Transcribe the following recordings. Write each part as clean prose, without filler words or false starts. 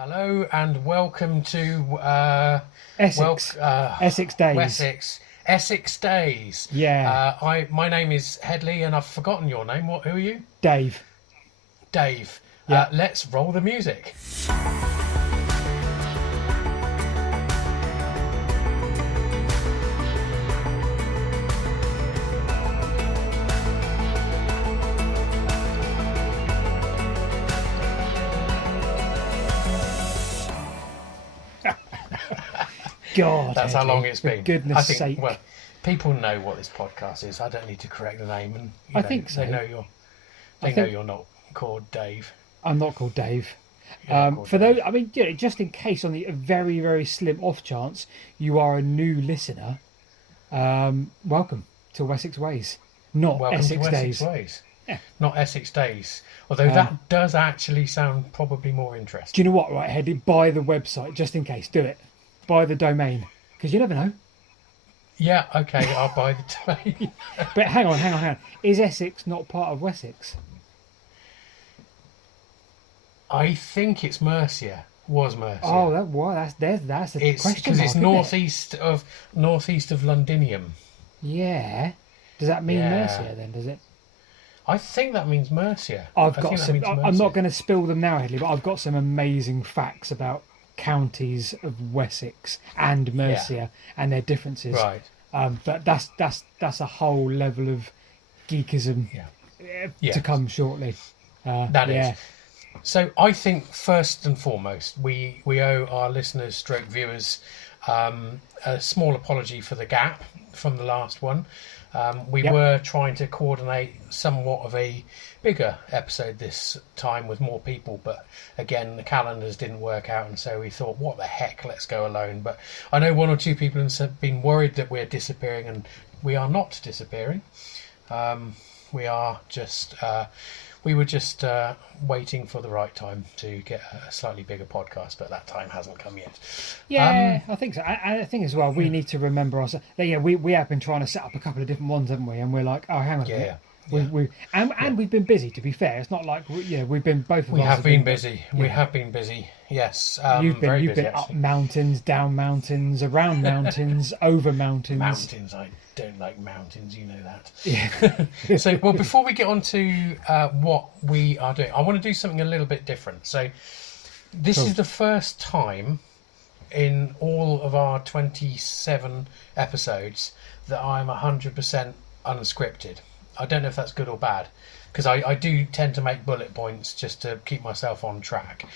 Hello and welcome to Essex Days. Essex Days. Yeah. My name is Hedley and I've forgotten your name. Who are you? Dave. Dave. Yeah. Let's roll the music. God, that's how long it's been. For goodness sake. Well, people know what this podcast is. I don't need to correct the name, and I think so. They know you're not called Dave. I'm not called Dave. For those, I mean, just in case, on the very, very slim off chance you are a new listener, welcome to Wessex Ways, not welcome Essex to Days. Wessex Ways. Yeah. Not Essex Days. Although that does actually sound probably more interesting. Do you know what? Right, Hedley, buy the website just in case. Do it. Buy the domain because you never know. Yeah, okay, I'll buy the domain. But hang on. Is Essex not part of Wessex? I think it's Mercia. Was Mercia? Oh, that's a question because it's northeast of Londinium. Yeah. Does that mean Mercia then? Does it? I think that means Mercia. I'm not going to spill them now, Hedley, but I've got some amazing facts about counties of Wessex and Mercia and their differences. Right. But that's a whole level of geekism to come shortly. That is. So I think first and foremost we owe our listeners stroke viewers a small apology for the gap from the last one. We were trying to coordinate somewhat of a bigger episode this time with more people, but again the calendars didn't work out, and so we thought, what the heck, let's go alone. But I know one or two people have been worried that we're disappearing, and we are not disappearing. We were just waiting for the right time to get a slightly bigger podcast, but that time hasn't come yet. Yeah, I think so. I think as well, we need to remember ourselves. We have been trying to set up a couple of different ones, haven't we? And we're like, oh, hang on a minute. We've been busy. To be fair, it's not like we've been both. We have been busy. Yeah. We have been busy. Yes, you've been up mountains, down mountains, around mountains, over mountains. Mountains. I don't like mountains. You know that. Yeah. So, before we get on to what we are doing, I want to do something a little bit different. So, this is the first time in all of our 27 episodes that I'm 100% unscripted. I don't know if that's good or bad, because I do tend to make bullet points just to keep myself on track.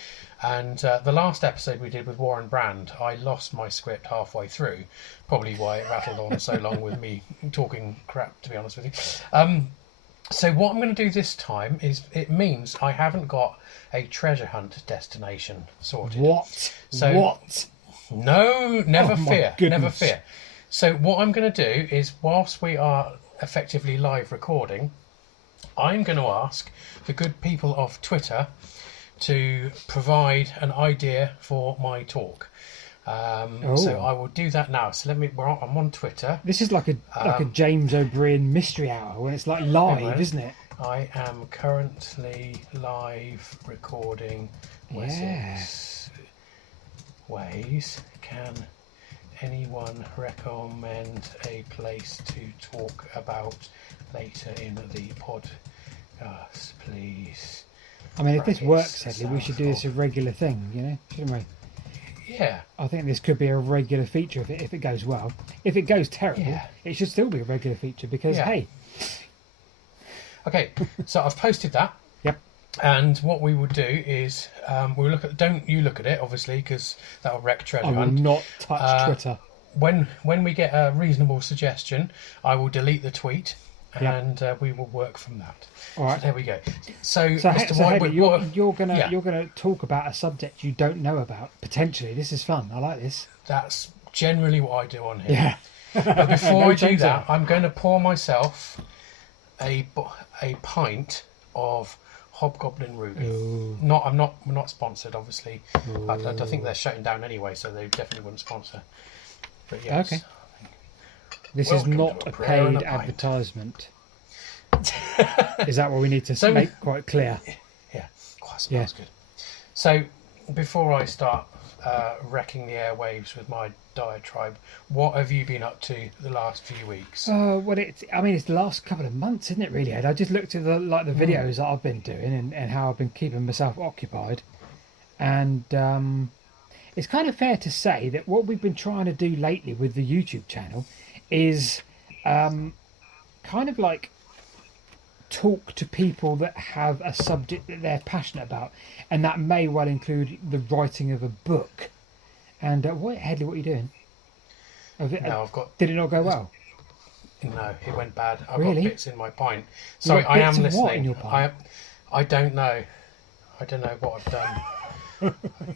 And the last episode we did with Warren Brand, I lost my script halfway through, probably why it rattled on so long with me talking crap, to be honest with you. So what I'm going to do this time is, it means I haven't got a treasure hunt destination sorted. What? No, never fear. Goodness. Never fear. So what I'm going to do is, whilst we are effectively live recording, I'm going to ask the good people of Twitter to provide an idea for my talk. So I will do that now. So I'm on Twitter. This is like a James O'Brien mystery hour when it's like live, isn't it? I am currently live recording Wessex Ways. Can anyone recommend a place to talk about later in the podcast, please? I mean, if this works, Hedley, we should do this a regular thing, shouldn't we? Yeah. I think this could be a regular feature if it goes well. If it goes terrible, it should still be a regular feature because, hey. Okay, so I've posted that. Yep. And what we will do is we'll look at. Don't you look at it, obviously, because that will wreck treasure hunt. I will not touch Twitter. When we get a reasonable suggestion, I will delete the tweet, and we will work from that. All right. So there we go. So Mr. White, you're gonna talk about a subject you don't know about potentially. This is fun. I like this. That's generally what I do on here. Yeah. But before I do that, I'm going to pour myself a pint of Hobgoblin Ruby. I'm not sponsored, obviously. I think they're shutting down anyway, so they definitely wouldn't sponsor. But yes. Okay. This is not a paid advertisement. Is that what we need to make quite clear? Yeah, quite smells good. So before I start wrecking the airwaves with my diatribe, what have you been up to the last few weeks? Well, it's the last couple of months, isn't it? Really, Ed? I just looked at the videos that I've been doing and how I've been keeping myself occupied, and it's kind of fair to say that what we've been trying to do lately with the YouTube channel is kind of like talk to people that have a subject that they're passionate about, and that may well include the writing of a book. And Hedley, what are you doing? Did it not go well? No, it went bad. I've Really? got bits in my pint. Sorry, I am listening. What in your pint? I don't know. I don't know what I've done.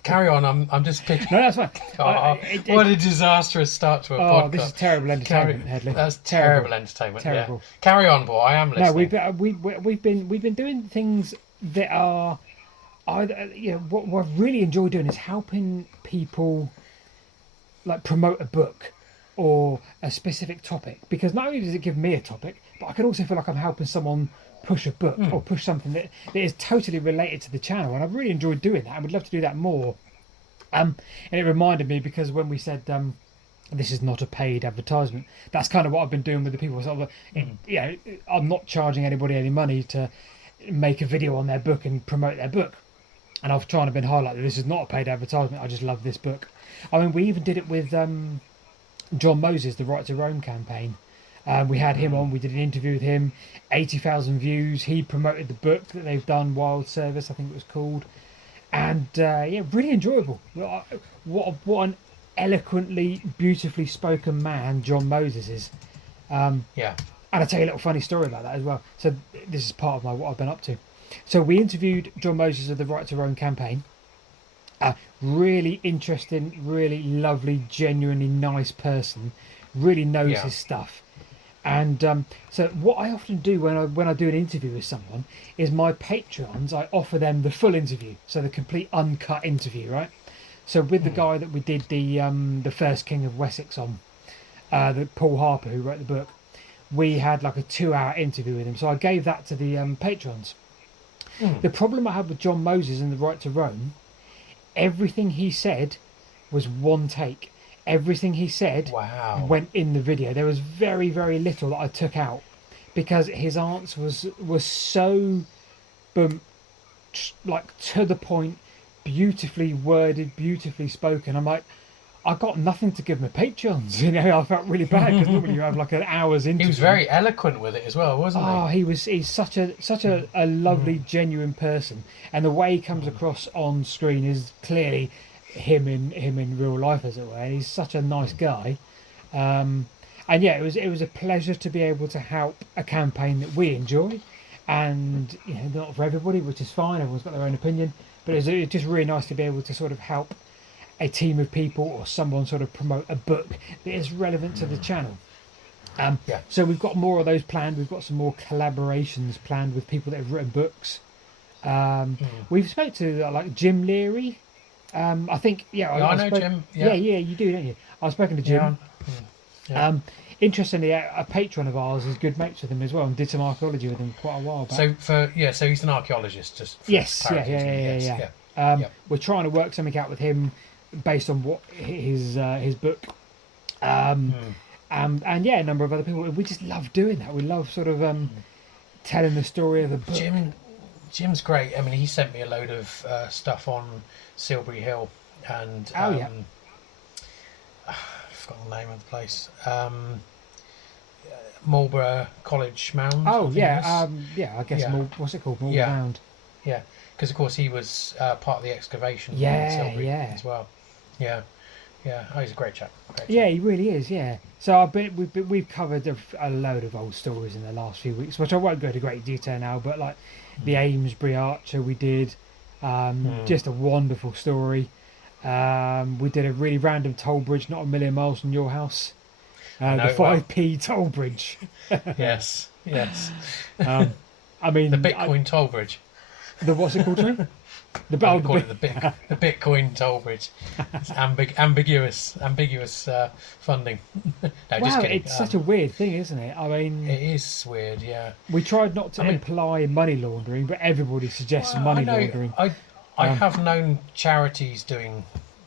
Carry on. I'm just picking. No, that's fine. What a disastrous start to a podcast. This is terrible entertainment, Hedley. That's terrible entertainment. Terrible. Yeah. Carry on, boy. I am listening. No, we've been doing things that are either, what I really enjoy doing is helping people like promote a book or a specific topic, because not only does it give me a topic, but I can also feel like I'm helping someone push a book or push something that is totally related to the channel, and I've really enjoyed doing that and would love to do that more. And it reminded me, because when we said this is not a paid advertisement, that's kind of what I've been doing with the people. So I'm not charging anybody any money to make a video on their book and promote their book, and I've trying to been highlight that this is not a paid advertisement. I just love this book. I mean, we even did it with John Moses, the Right to Rome campaign. We had him on, we did an interview with him, 80,000 views. He promoted the book that they've done, Wild Service, I think it was called. And really enjoyable. What an eloquently, beautifully spoken man John Moses is. And I'll tell you a little funny story about that as well. So this is part of what I've been up to. So we interviewed John Moses of the Right to Rome campaign. Really interesting, really lovely, genuinely nice person. Really knows his stuff. And so what I often do when I do an interview with someone is my Patreons, I offer them the full interview, so the complete uncut interview, right? So with the guy that we did the first King of Wessex on, the Paul Harper who wrote the book, we had like a 2-hour interview with him. So I gave that to the Patrons. The problem I had with John Moses and the Right to Rome, everything he said was one take. Everything he said went in the video. There was very, very little that I took out, because his answer was so like to the point, beautifully worded, beautifully spoken. I'm like, I got nothing to give my Patreons. I felt really bad, because normally you have like an hour's interview. He was very eloquent with it as well, wasn't he? He's such a lovely, genuine person, and the way he comes across on screen is clearly him in real life, as it were. And he's such a nice guy. And it was a pleasure to be able to help a campaign that we enjoy, and not for everybody, which is fine. Everyone's got their own opinion, but it's just really nice to be able to sort of help a team of people or someone sort of promote a book that is relevant to the channel. So we've got more of those planned. We've got some more collaborations planned with people that have written books. We've spoke to like Jim Leary. I think I know Jim. Yeah, you do, don't you? I've spoken to Jim. Interestingly, a patron of ours is good mates with him as well, and did some archaeology with him quite a while back. So he's an archaeologist, just for yes, clarity. We're trying to work something out with him based on what his book, and a number of other people. We just love doing that. We love sort of telling the story of the book. Jim's great. I mean, he sent me a load of stuff on Silbury Hill and I forgot the name of the place. Marlborough College Mound. I guess what's it called? Marlborough Mound. Yeah, because of course he was part of the excavation in Silbury as well. Yeah. Oh, he's a great chap. Yeah, he really is. Yeah. So we've covered a load of old stories in the last few weeks, which I won't go into great detail now. But like the Amesbury Archer, we did just a wonderful story. We did a really random toll bridge, not a million miles from your house. The 5p toll bridge. Yes. I mean the Bitcoin toll bridge. The what's it called, sorry? The Bitcoin toll bridge. It's ambiguous funding. No, just kidding. It's such a weird thing, isn't it? I mean, it is weird. Yeah. We tried not to imply money laundering, but everybody suggests money laundering. I have known charities doing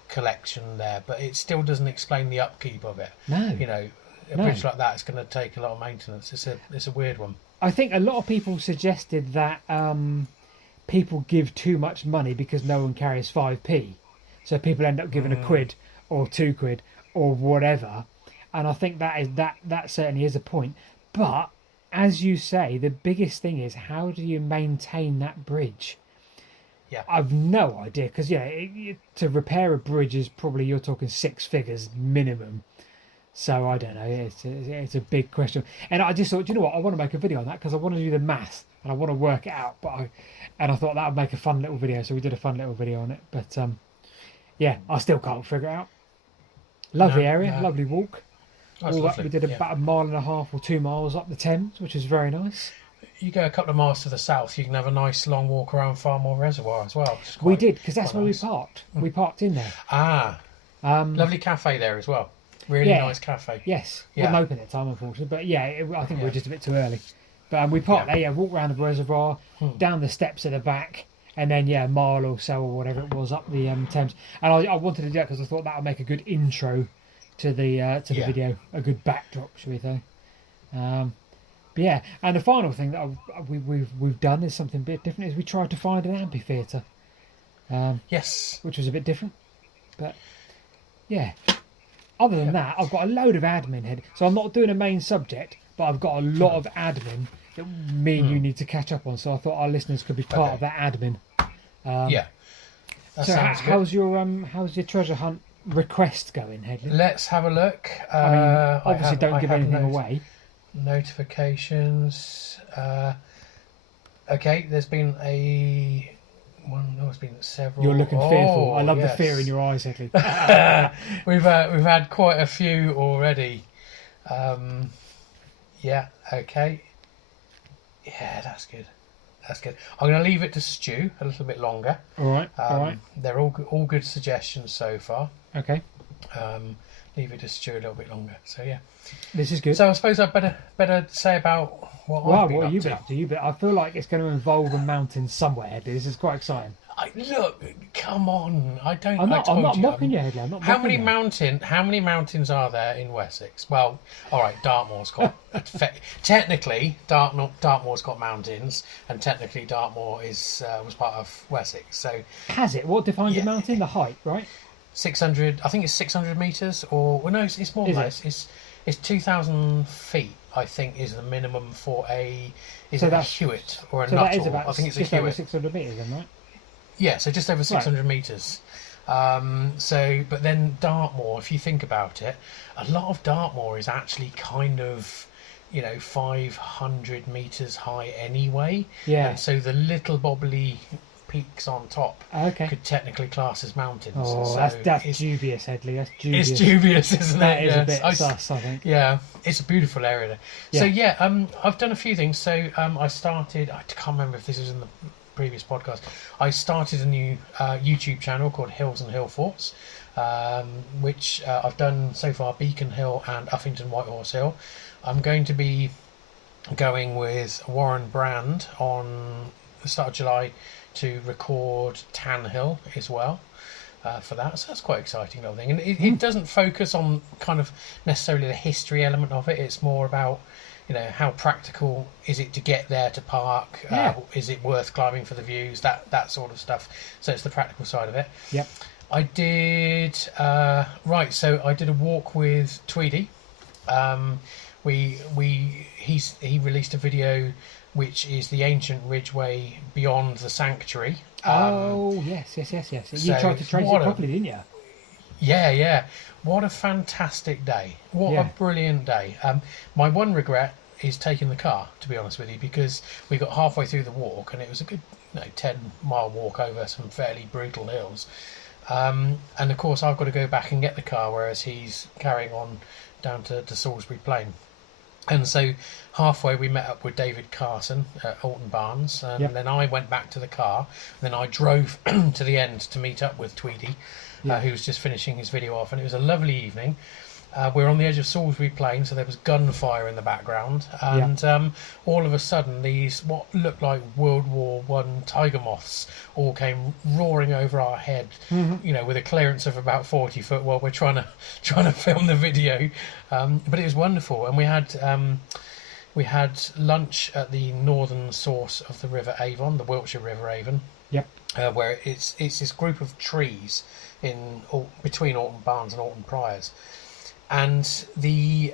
collection there, but it still doesn't explain the upkeep of it. No. You know, a bridge like that is going to take a lot of maintenance. It's a weird one. I think a lot of people suggested that people give too much money because no one carries 5p. So people end up giving a quid or 2 quid or whatever. And I think that certainly is a point. But as you say, the biggest thing is, how do you maintain that bridge? Yeah, I've no idea, because to repair a bridge is probably, you're talking 6 figures minimum. So I don't know. It's a big question. And I just thought, you know what? I want to make a video on that because I want to do the math and I want to work it out. I thought that would make a fun little video, so we did a fun little video on it. But yeah, I still can't figure it out. Lovely area, lovely walk. Lovely. We did about 1.5 miles or 2 miles up the Thames, which is very nice. You go a couple of miles to the south, you can have a nice long walk around Farmore Reservoir as well. We did, because that's where we parked. We parked in there. Lovely cafe there as well. Really nice cafe. Yes, wouldn't open at the time, unfortunately, but I think we were just a bit too early. But we parked there, walked around the reservoir, down the steps at the back, and then a mile or so or whatever it was up the Thames. And I wanted to do that because I thought that would make a good intro to the video, a good backdrop, shall we say? But yeah, and the final thing that we've done is something a bit different. Is we tried to find an amphitheatre. Yes, which was a bit different, but yeah. Other than that, I've got a load of admin here. So I'm not doing a main subject, but I've got a lot of admin that me and you need to catch up on. So I thought our listeners could be part of that admin. That so sounds good. How's your treasure hunt request going, Hedley? Let's have a look. I mean, obviously don't give anything away. Notifications. Okay, there's been there's been several. You're looking fearful. I love the fear in your eyes, Hedley. We've had quite a few already. Okay. Yeah, that's good. I'm going to leave it to stew a little bit longer. All right. They're all good suggestions so far. Okay. Leave it to stew a little bit longer. So yeah, this is good. So I suppose I better say about what I've been up to. But I feel like it's going to involve a mountain somewhere, Hedley. This is quite exciting. Look, come on! I'm not mocking you, Hedley. I'm not How many mountains are there in Wessex? Well, all right, Dartmoor's got technically Dartmoor's got mountains, and technically Dartmoor was part of Wessex. So has it? What defines a mountain? The height, right? 600. I think it's 600 meters, or well, no, it's more than that. It's 2,000 feet. I think is the minimum for a Hewitt or a Nuttall. I think it's a Hewitt. 600 meters, then, right? Yeah, so just over 600 meters. But then Dartmoor, if you think about it, a lot of Dartmoor is actually kind of, 500 meters high anyway. Yeah. And so the little bobbly peaks on top could technically class as mountains. Oh, so that's dubious, Hedley. That's dubious. It's dubious, isn't it? That is a bit sus, I think. Yeah, it's a beautiful area there. Yeah. So I've done a few things. So I started. I can't remember if this was in the previous podcast. I started a new YouTube channel called Hills and Hill Forts, which I've done so far Beacon Hill and Uffington Whitehorse Hill. I'm going to be going with Warren Brand on the start of July to record Tan Hill as well for that. So that's quite exciting little thing. And it doesn't focus on kind of necessarily the history element of it. It's more about how practical is it to get there to park? Is it worth climbing for the views? That sort of stuff. So it's the practical side of it. Yep. I did So I did a walk with Tweedy. He released a video which is the ancient ridgeway beyond the sanctuary. Yes. You tried to trace it properly, didn't you? Yeah. What a fantastic day. What a brilliant day. My one regret is taking the car, to be honest with you, because we got halfway through the walk and it was a good 10-mile walk over some fairly brutal hills. And of course I've got to go back and get the car, whereas he's carrying on down to Salisbury Plain. And so halfway we met up with David Carson at Alton Barnes, and then I went back to the car. And then I drove to the end to meet up with Tweedy, who was just finishing his video off, and it was a lovely evening. we're on the edge of Salisbury Plain, so there was gunfire in the background, and all of a sudden these what looked like World War One tiger moths all came roaring over our head, with a clearance of about 40 foot while we're trying to film the video. But it was wonderful, and we had lunch at the northern source of the River Avon, the Wiltshire River Avon. Yep. Where it's this group of trees between Alton Barns and Alton Priors, and the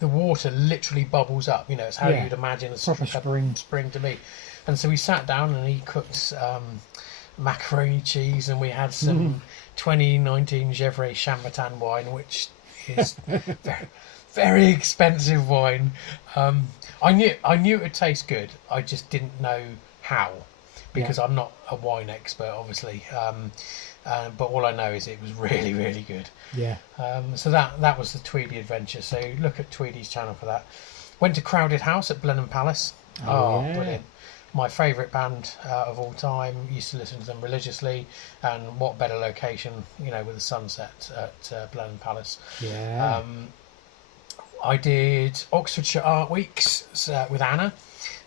water literally bubbles up. It's how you'd imagine a spring to be. And so we sat down and he cooked macaroni cheese, and we had some 2019 Gevrey Chambertin wine, which is very, very expensive wine. I knew it would taste good. I just didn't know how, because I'm not a wine expert, obviously. But all I know is it was really, really good. Yeah. So that was the Tweedy adventure. So look at Tweedy's channel for that. Went to Crowded House at Blenheim Palace. Oh, brilliant. My favourite band of all time. Used to listen to them religiously. And what better location, with the sunset at Blenheim Palace. Yeah. I did Oxfordshire Art Weeks with Anna.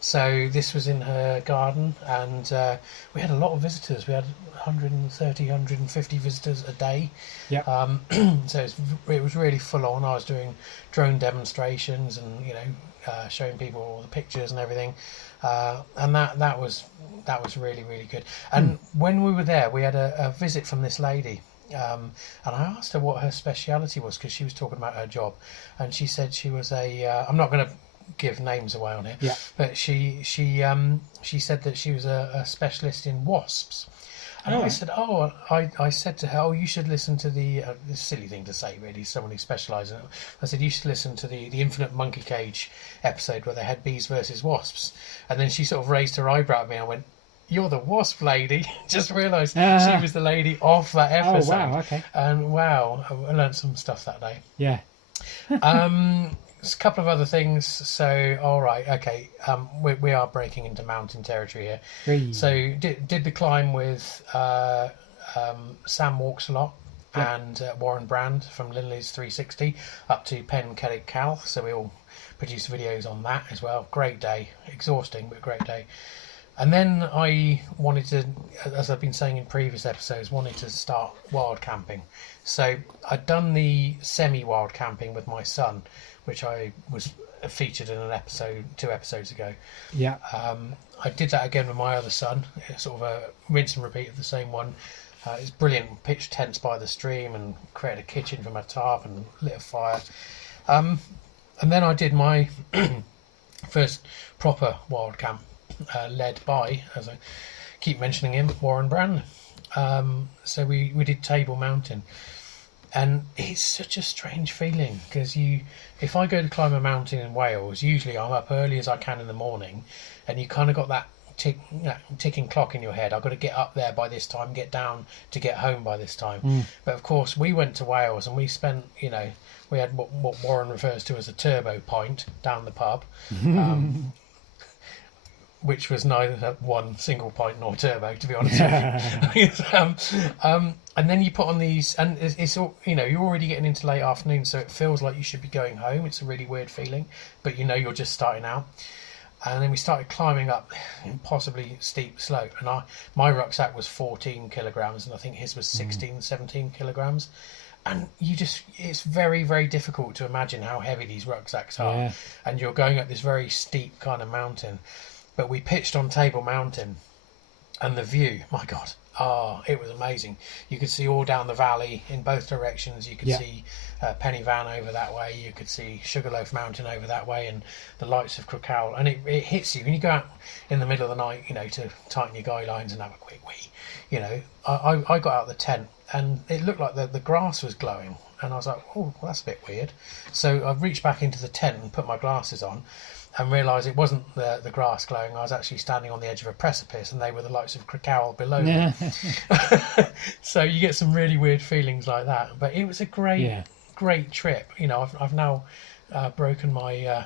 So this was in her garden, and we had a lot of visitors. We had 130, 150 visitors a day. Yeah. So it was really full on. I was doing drone demonstrations and showing people all the pictures and everything, and that was really, really good. And when we were there, we had a visit from this lady. And I asked her what her speciality was, because she was talking about her job, and she said she was I'm not going to give names away on here, but she said that she was a specialist in wasps. And I said, I said to her, you should listen to the this silly thing to say, really, someone who specialises in it. I said, you should listen to the Infinite Monkey Cage episode where they had bees versus wasps. And then she sort of raised her eyebrow at me, and I went, "You're the wasp lady." Just realised she was the lady of that episode. Oh, wow, okay. And I learned some stuff that day. Yeah. There's a couple of other things. So, all right, okay. We are breaking into mountain territory here. Really? So, did the climb with Sam Walks a Lot and Warren Brand from Linley's 360 up to Pen Cerrig Cal. So we all produced videos on that as well. Great day, exhausting but great day. And then I wanted to, as I've been saying in previous episodes, wanted to start wild camping. So I'd done the semi-wild camping with my son, which I was featured in an episode 2 episodes ago. Yeah. I did that again with my other son, sort of a rinse and repeat of the same one. It's brilliant. Pitched tents by the stream and created a kitchen from a tarp and lit a fire. And then I did my first proper wild camp. Led by, as I keep mentioning him, Warren Brand. So we did Table Mountain, and it's such a strange feeling, because if I go to climb a mountain in Wales, usually I'm up early as I can in the morning, and you kind of got that ticking clock in your head. I've got to get up there by this time, get down to get home by this time. But of course we went to Wales and we spent, we had what Warren refers to as a turbo pint down the pub. Which was neither one single pint nor turbo, to be honest with you. And then you put on these, and it's all, you're already getting into late afternoon, so it feels like you should be going home. It's a really weird feeling, but you're just starting out. And then we started climbing up impossibly steep slope, and my rucksack was 14 kilograms, and I think his was 16, 17 kilograms. And it's very, very difficult to imagine how heavy these rucksacks are. Yeah. And you're going up this very steep kind of mountain. But we pitched on Table Mountain, and the view, my God, it was amazing. You could see all down the valley in both directions. You could see Penny Van over that way. You could see Sugarloaf Mountain over that way, and the lights of Crookowl. And it hits you when you go out in the middle of the night, to tighten your guy lines and have a quick wee. I got out of the tent, and it looked like the grass was glowing. And I was like, oh, well, that's a bit weird. So I reached back into the tent and put my glasses on, and realised it wasn't the grass glowing. I was actually standing on the edge of a precipice, and they were the lights of Crookowl below me. So you get some really weird feelings like that. But it was a great trip. I've now broken my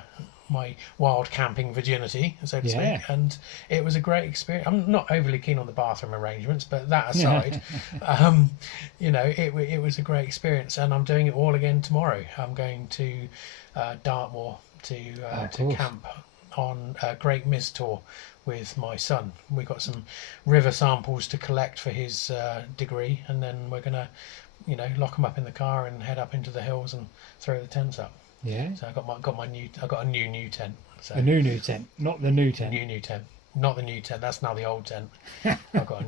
my wild camping virginity, so to speak, and it was a great experience. I'm not overly keen on the bathroom arrangements, but that aside, it was a great experience, and I'm doing it all again tomorrow. I'm going to Dartmoor to camp on a Great Mis tour with my son. We've got some river samples to collect for his degree, and then we're gonna lock them up in the car and head up into the hills and throw the tents up. Yeah. So I got a new tent. So a new tent, not the new tent. New tent, not the new tent. That's now the old tent. I've got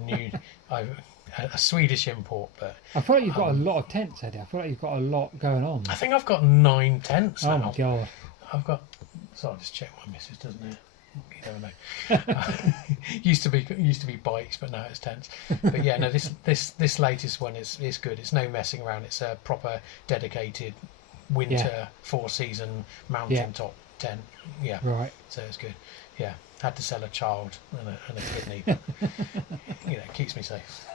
a Swedish import, but I feel like you've got a lot of tents, Eddie. I feel like you've got a lot going on. I think I've got 9 tents now. Oh my god! So I'll just check my missus, doesn't it? You never know. used to be bikes, but now it's tents. But yeah, no, this latest one is good. It's no messing around. It's a proper dedicated winter 4-season mountaintop tent. Yeah, right. So it's good. Yeah, had to sell a child and a kidney, but it keeps me safe.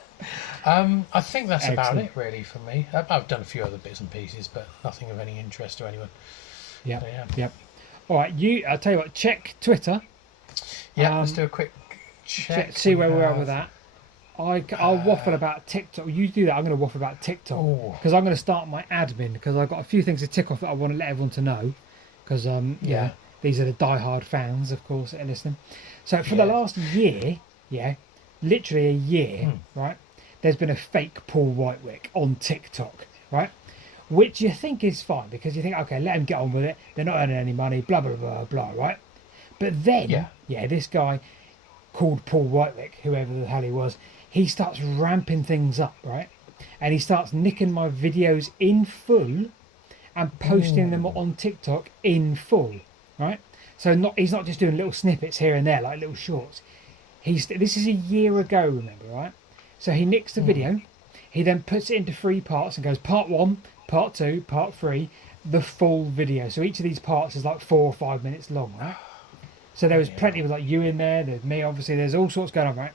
I think that's about it really for me. I've done a few other bits and pieces, but nothing of any interest to anyone. Yeah. So, Yep. All right, I'll tell you what. Check Twitter. Yeah, let's do a quick check. See where we are with that. I'll waffle about TikTok. You do that. I'm going to waffle about TikTok because I'm going to start my admin because I've got a few things to tick off that I want to let everyone to know. Because these are the die-hard fans, of course, that are listening. So for the last year, literally a year, right? There's been a fake Paul Whitewick on TikTok, right? Which you think is fine because you think, okay, let them get on with it. They're not earning any money, blah, blah, blah, blah, right? But then, this guy called Paul Whitewick, whoever the hell he was, he starts ramping things up, right? And he starts nicking my videos in full and posting them on TikTok in full, right? So he's not just doing little snippets here and there, like little shorts. This is a year ago, remember, right? So he nicks the video. He then puts it into 3 parts and goes part 1, part 2, part 3, the full video. So each of these parts is like 4 or 5 minutes long, right? So there was plenty of like you in there. There's me, obviously. There's all sorts going on, right?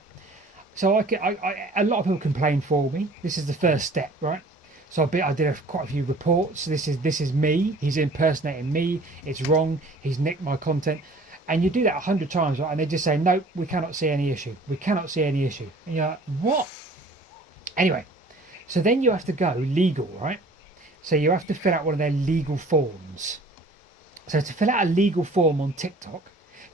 So a lot of people complain for me. This is the first step, right? So I did quite a few reports. This is me. He's impersonating me. It's wrong. He's nicked my content. And you do that 100 times, right? And they just say, no, we cannot see any issue. We cannot see any issue. And you're like, what? Anyway, so then you have to go legal, right? So you have to fill out one of their legal forms. So to fill out a legal form on TikTok,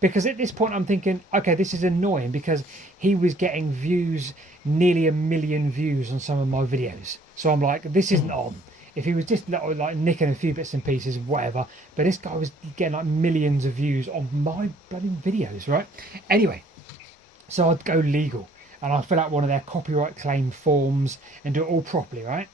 because at this point I'm thinking, okay, this is annoying because he was getting views, nearly 1 million views on some of my videos. So I'm like, this isn't on. If he was just like nicking a few bits and pieces, whatever. But this guy was getting like millions of views on my bloody videos, right? Anyway, so I'd go legal and I'd fill out one of their copyright claim forms and do it all properly, right?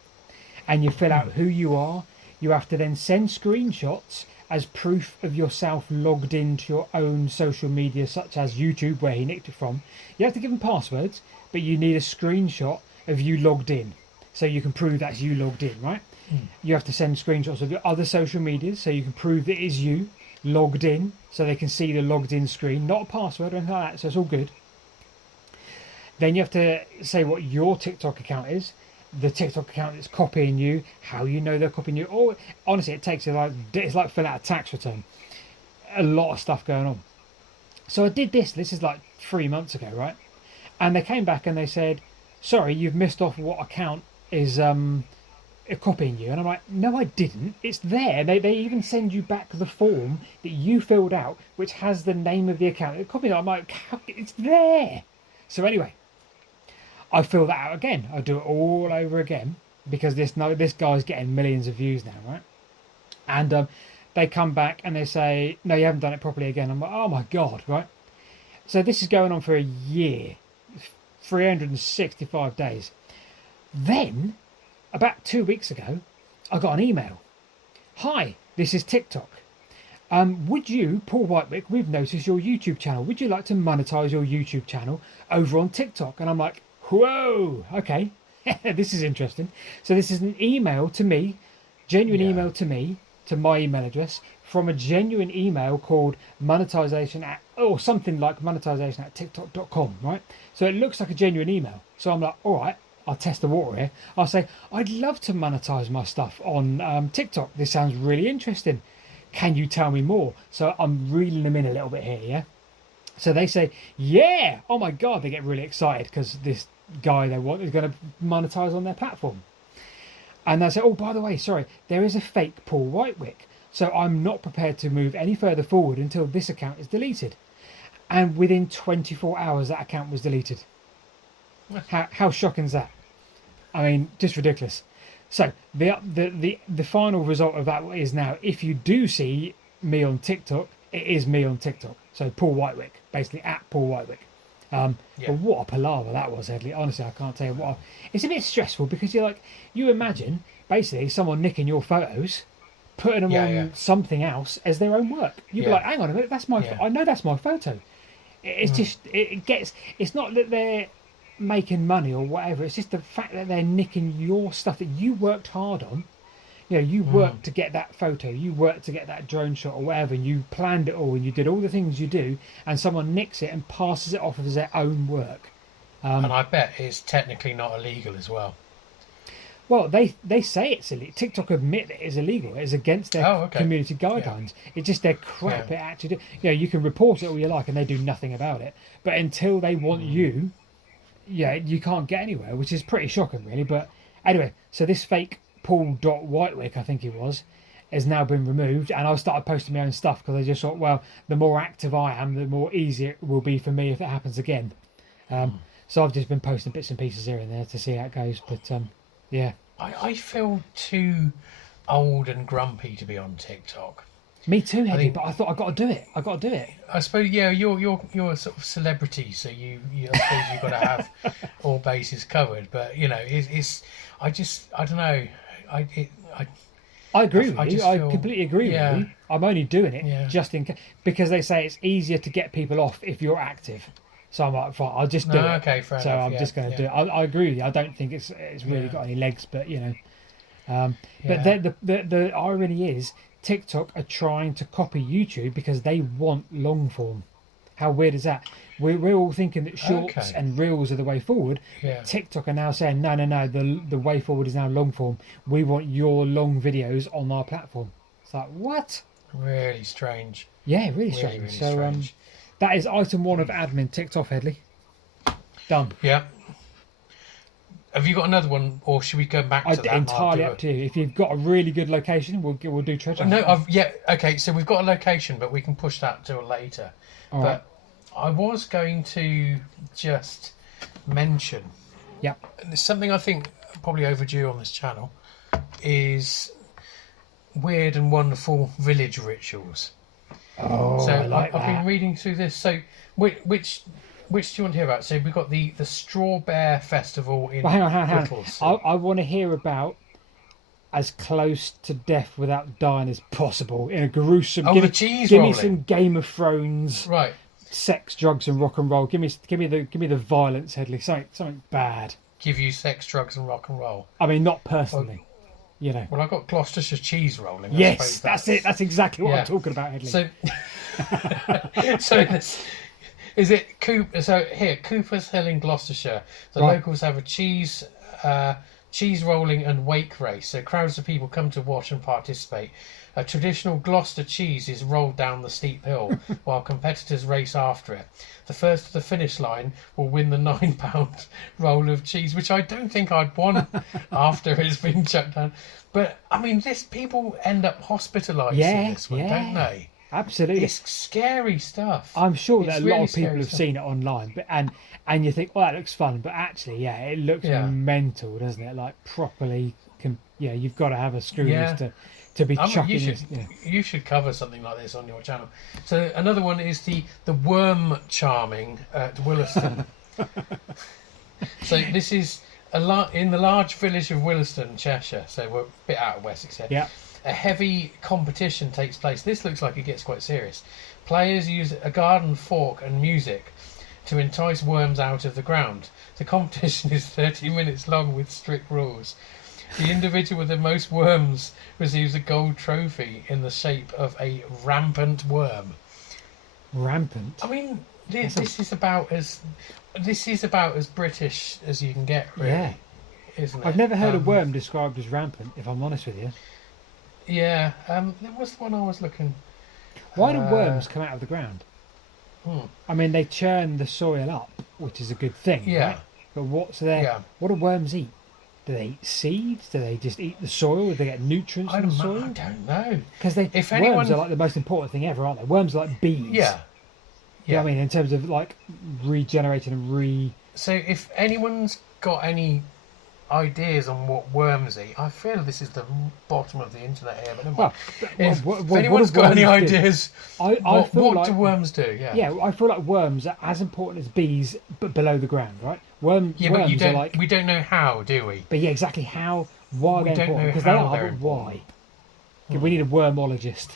And you fill out who you are. You have to then send screenshots as proof of yourself logged into your own social media, such as YouTube, where he nicked it from. You have to give them passwords, but you need a screenshot of you logged in. So you can prove that's you logged in, right? You have to send screenshots of your other social medias so you can prove that it is you logged in, so they can see the logged in screen, not a password or anything like that, so it's all good. Then you have to say what your TikTok account is, the TikTok account that's copying you, how you know they're copying you. Or honestly, it's like filling out a tax return. A lot of stuff going on. So I did this. This is like 3 months ago, right? And they came back and they said, sorry, you've missed off what account is copying you. And I'm like, no, I didn't. It's there. They even send you back the form that you filled out, which has the name of the account. They're copying it. I'm like, it's there. So anyway, I fill that out again. I do it all over again because this guy's getting millions of views now, right? And they come back and they say, no, you haven't done it properly again. I'm like, oh my God, right? So this is going on for a year, 365 days. Then, about 2 weeks ago, I got an email. Hi, this is TikTok. Would you, Paul Whitewick, we've noticed your YouTube channel. Would you like to monetize your YouTube channel over on TikTok? And I'm like, whoa, okay, this is interesting. So this is an email to me, genuine email to me, to my email address, from a genuine email called monetization at, or something like monetization at tiktok.com, right? So it looks like a genuine email. So I'm like, all right, I'll test the water here. I'll say, I'd love to monetize my stuff on TikTok. This sounds really interesting. can you tell me more? So I'm reeling them in a little bit here, yeah? So they say, yeah, oh my God, they get really excited because this guy they want is going to monetize on their platform. And they say, oh, by the way, sorry, there is a fake Paul Whitewick. So I'm not prepared to move any further forward until this account is deleted. And within 24 hours, that account was deleted. How shocking is that? I mean, just ridiculous. So the final result of that is now, if you do see me on TikTok, it is me on TikTok. So Paul Whitewick, basically at Paul Whitewick. But what a palaver that was, Hedley. Honestly, I can't tell you it's a bit stressful because you imagine basically someone nicking your photos, putting them on something else as their own work. You'd be like, hang on a minute, that's my. I know that's my photo. It's just it's not that they're making money or whatever. It's just the fact that they're nicking your stuff that you worked hard on. You worked to get that photo, you worked to get that drone shot or whatever, and you planned it all and you did all the things you do, and someone nicks it and passes it off as their own work. And I bet it's technically not illegal as well. Well, they say it's illegal. TikTok admit that it's illegal. It's against their community guidelines. It's just their crap. It actually do. You can report it all you like and they do nothing about it. But until they want you, you can't get anywhere, which is pretty shocking, really. But anyway, so this fake Paul Whitewick, I think he was, has now been removed, and I've started posting my own stuff because I just thought, well, the more active I am, the more easy it will be for me if it happens again. So I've just been posting bits and pieces here and there to see how it goes. But yeah, I feel too old and grumpy to be on TikTok. Me too, Hedley, but I thought I got to do it. I suppose you're a sort of celebrity, so I suppose you've got to have all bases covered. But it's I don't know. I agree with you. I completely agree with you. I'm only doing it just in case, because they say it's easier to get people off if you're active. So I'm like, fine, I'll just do it. Okay, fair so enough. I'm just going to do it. I agree with you. I don't think it's really got any legs, but But the irony is, TikTok are trying to copy YouTube because they want long form. How weird is that? We're all thinking that shorts and reels are the way forward. Yeah. TikTok are now saying, no, the way forward is now long form. We want your long videos on our platform. It's like, what? Really strange. Yeah, really strange. Really so strange. That is item 1 of admin ticked off, Hedley. Done. Yeah. Have you got another one, or should we go back to that? Entirely up to you. If you've got a really good location, we'll do treasure. Okay. So we've got a location, but we can push that till later. All right. I was going to just mention. Yeah. Something I think probably overdue on this channel is weird and wonderful village rituals. Oh, so I like I've been reading through this. So which do you want to hear about? So we've got the Straw Bear Festival in hang on. Whittles. I want to hear about as close to death without dying as possible in a gruesome. The cheese give rolling. Me some Game of Thrones. Right. Sex, drugs, and rock and roll. Give me the violence, Hedley. Something bad. Give you sex, drugs, and rock and roll. I mean, not personally. Well, I've got Gloucestershire cheese rolling. Yes, that's it. That's exactly what I'm talking about, Hedley. So is it Cooper? So here, Cooper's Hill in Gloucestershire. The locals have a cheese rolling and wake race. So crowds of people come to watch and participate. A traditional Gloucester cheese is rolled down the steep hill while competitors race after it. The first to the finish line will win the £9 roll of cheese, which I don't think I'd want after it's been chucked down. But I mean, people end up hospitalised in this one, don't they? Absolutely. It's scary stuff. I'm sure that a lot of people have seen it online, but and you think, that looks fun, but actually, it looks mental, doesn't it? Like properly, you've got to have a screw loose to be chucking. You should cover something like this on your channel. So another one is the worm charming at Williston. So this is in the large village of Williston, Cheshire. So we're a bit out of Wessex here. Yeah. A heavy competition takes place. This looks like it gets quite serious. Players use a garden fork and music to entice worms out of the ground. The competition is 30 minutes long with strict rules. The individual with the most worms receives a gold trophy in the shape of a rampant worm. Rampant? I mean, this is about as British as you can get, really. Yeah. Isn't it? I've never heard a worm described as rampant, if I'm honest with you. Yeah. There was the one I was looking. Why do worms come out of the ground? Hmm. I mean, they churn the soil up, which is a good thing, Yeah. right? But what's there? Yeah. What do worms eat? Do they eat seeds? Do they just eat the soil? Do they get nutrients from the I soil? don't know. Because If worms anyone- are like the most important thing ever, aren't they? Worms are like bees. Yeah. You know what I mean? In terms of like regenerating and So if anyone's got any ideas on what worms eat, I feel this is the bottom of the internet here. But Well, if anyone's got any ideas, I what feel like, do worms do? Yeah. Yeah, I feel like worms are as important as bees, but below the ground, right? Worms But you are don't. like. We don't know how, do we? But yeah, exactly how, why We they're don't important. know Because they how are, they're but why? important. Okay, we need a wormologist.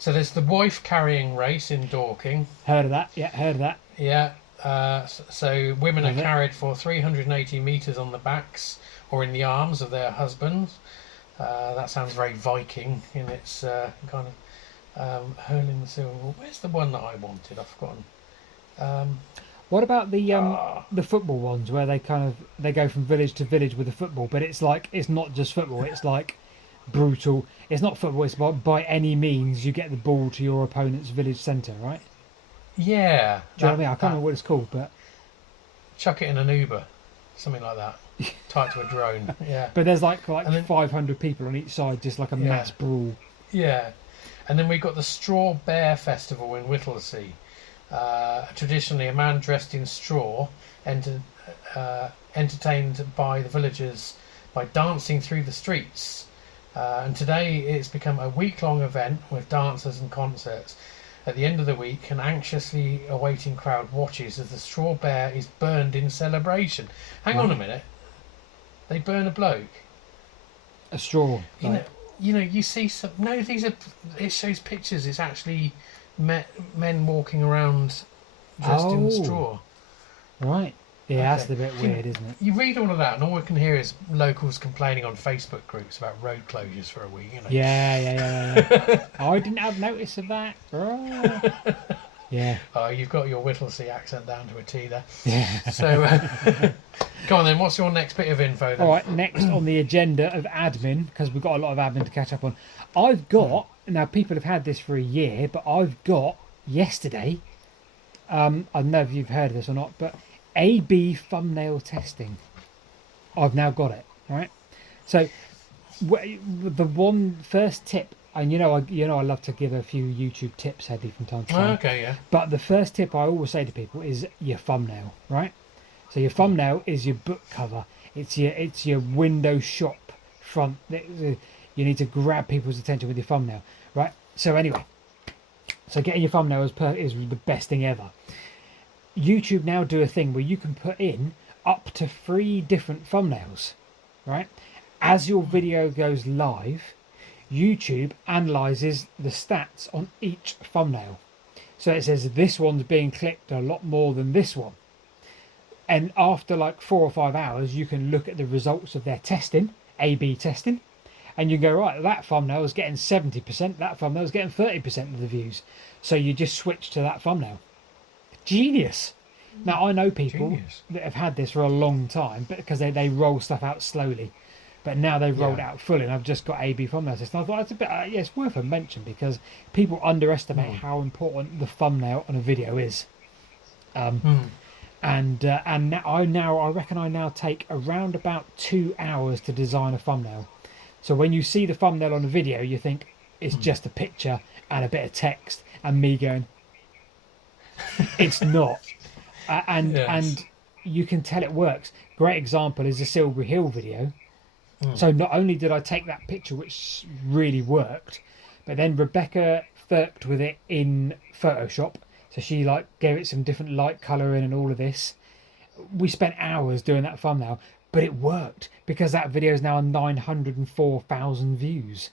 So there's the wife carrying race in Dorking. Heard of that? Yeah, heard of that. Yeah. So women are Okay. carried for 380 metres on the backs or in the arms of their husbands. That sounds very Viking in its kind of hurling the silver. Where's the one that I wanted? I've forgotten. What about the football ones where they go from village to village with the football, but it's not just football. It's like brutal. It's not football. It's by any means you get the ball to your opponent's village centre, right? Yeah. Do you know what I mean? I can't remember what it's called, but Chuck it in an Uber, something like that. Tie it to a drone. Yeah. but there's like And then- 500 people on each side, just like a Yeah. mass brawl. Yeah. And then we've got the Straw Bear Festival in Whittlesea. Traditionally, a man dressed in straw entertained by the villagers by dancing through the streets. And today it's become a week-long event with dances and concerts. At the end of the week, an anxiously awaiting crowd watches as the straw bear is burned in celebration. Hang on a minute. They burn a bloke. A straw. You see some. No, these are. It shows pictures. It's actually men walking around dressed in straw. Right. Yeah, that's Okay. a bit weird, isn't it? You read all of that, and all we can hear is locals complaining on Facebook groups about road closures for a week. Yeah. I didn't have notice of that. Oh. Yeah. Oh, you've got your Whittlesea accent down to a T there. Yeah. So, go on then. What's your next bit of info then? All right, next on the agenda of admin, because we've got a lot of admin to catch up on. I've got, now people have had this for a year, but I've got yesterday, I don't know if you've heard of this or not, but A/B thumbnail testing. I've now got it, right? So the one first tip, and I love to give a few YouTube tips, Hedley, from time to time. Okay, yeah. But the first tip I always say to people is your thumbnail, right? So your thumbnail is your book cover. It's your window shop front. You need to grab people's attention with your thumbnail, right? So anyway, getting your thumbnail is the best thing ever. YouTube now do a thing where you can put in up to 3 different thumbnails, right? As your video goes live, YouTube analyzes the stats on each thumbnail. So it says this one's being clicked a lot more than this one. And after like 4 or 5 hours, you can look at the results of their testing, A/B testing, and you go, right, that thumbnail is getting 70%, that thumbnail is getting 30% of the views. So you just switch to that thumbnail. Genius. Now, I know people that have had this for a long time, but because they roll stuff out slowly. But now they've rolled it out fully, and I've just got A/B thumbnail system. I thought it's a bit, it's worth a mention because people underestimate how important the thumbnail on a video is. And now I reckon I now take around about 2 hours to design a thumbnail. So when you see the thumbnail on a video, you think it's just a picture and a bit of text and me going, it's not. And you can tell it works. Great example is the Silbury Hill video. So not only did I take that picture, which really worked, but then Rebecca worked with it in Photoshop. So she gave it some different light colouring and all of this. We spent hours doing that thumbnail, but it worked because that video is now 904,000 views.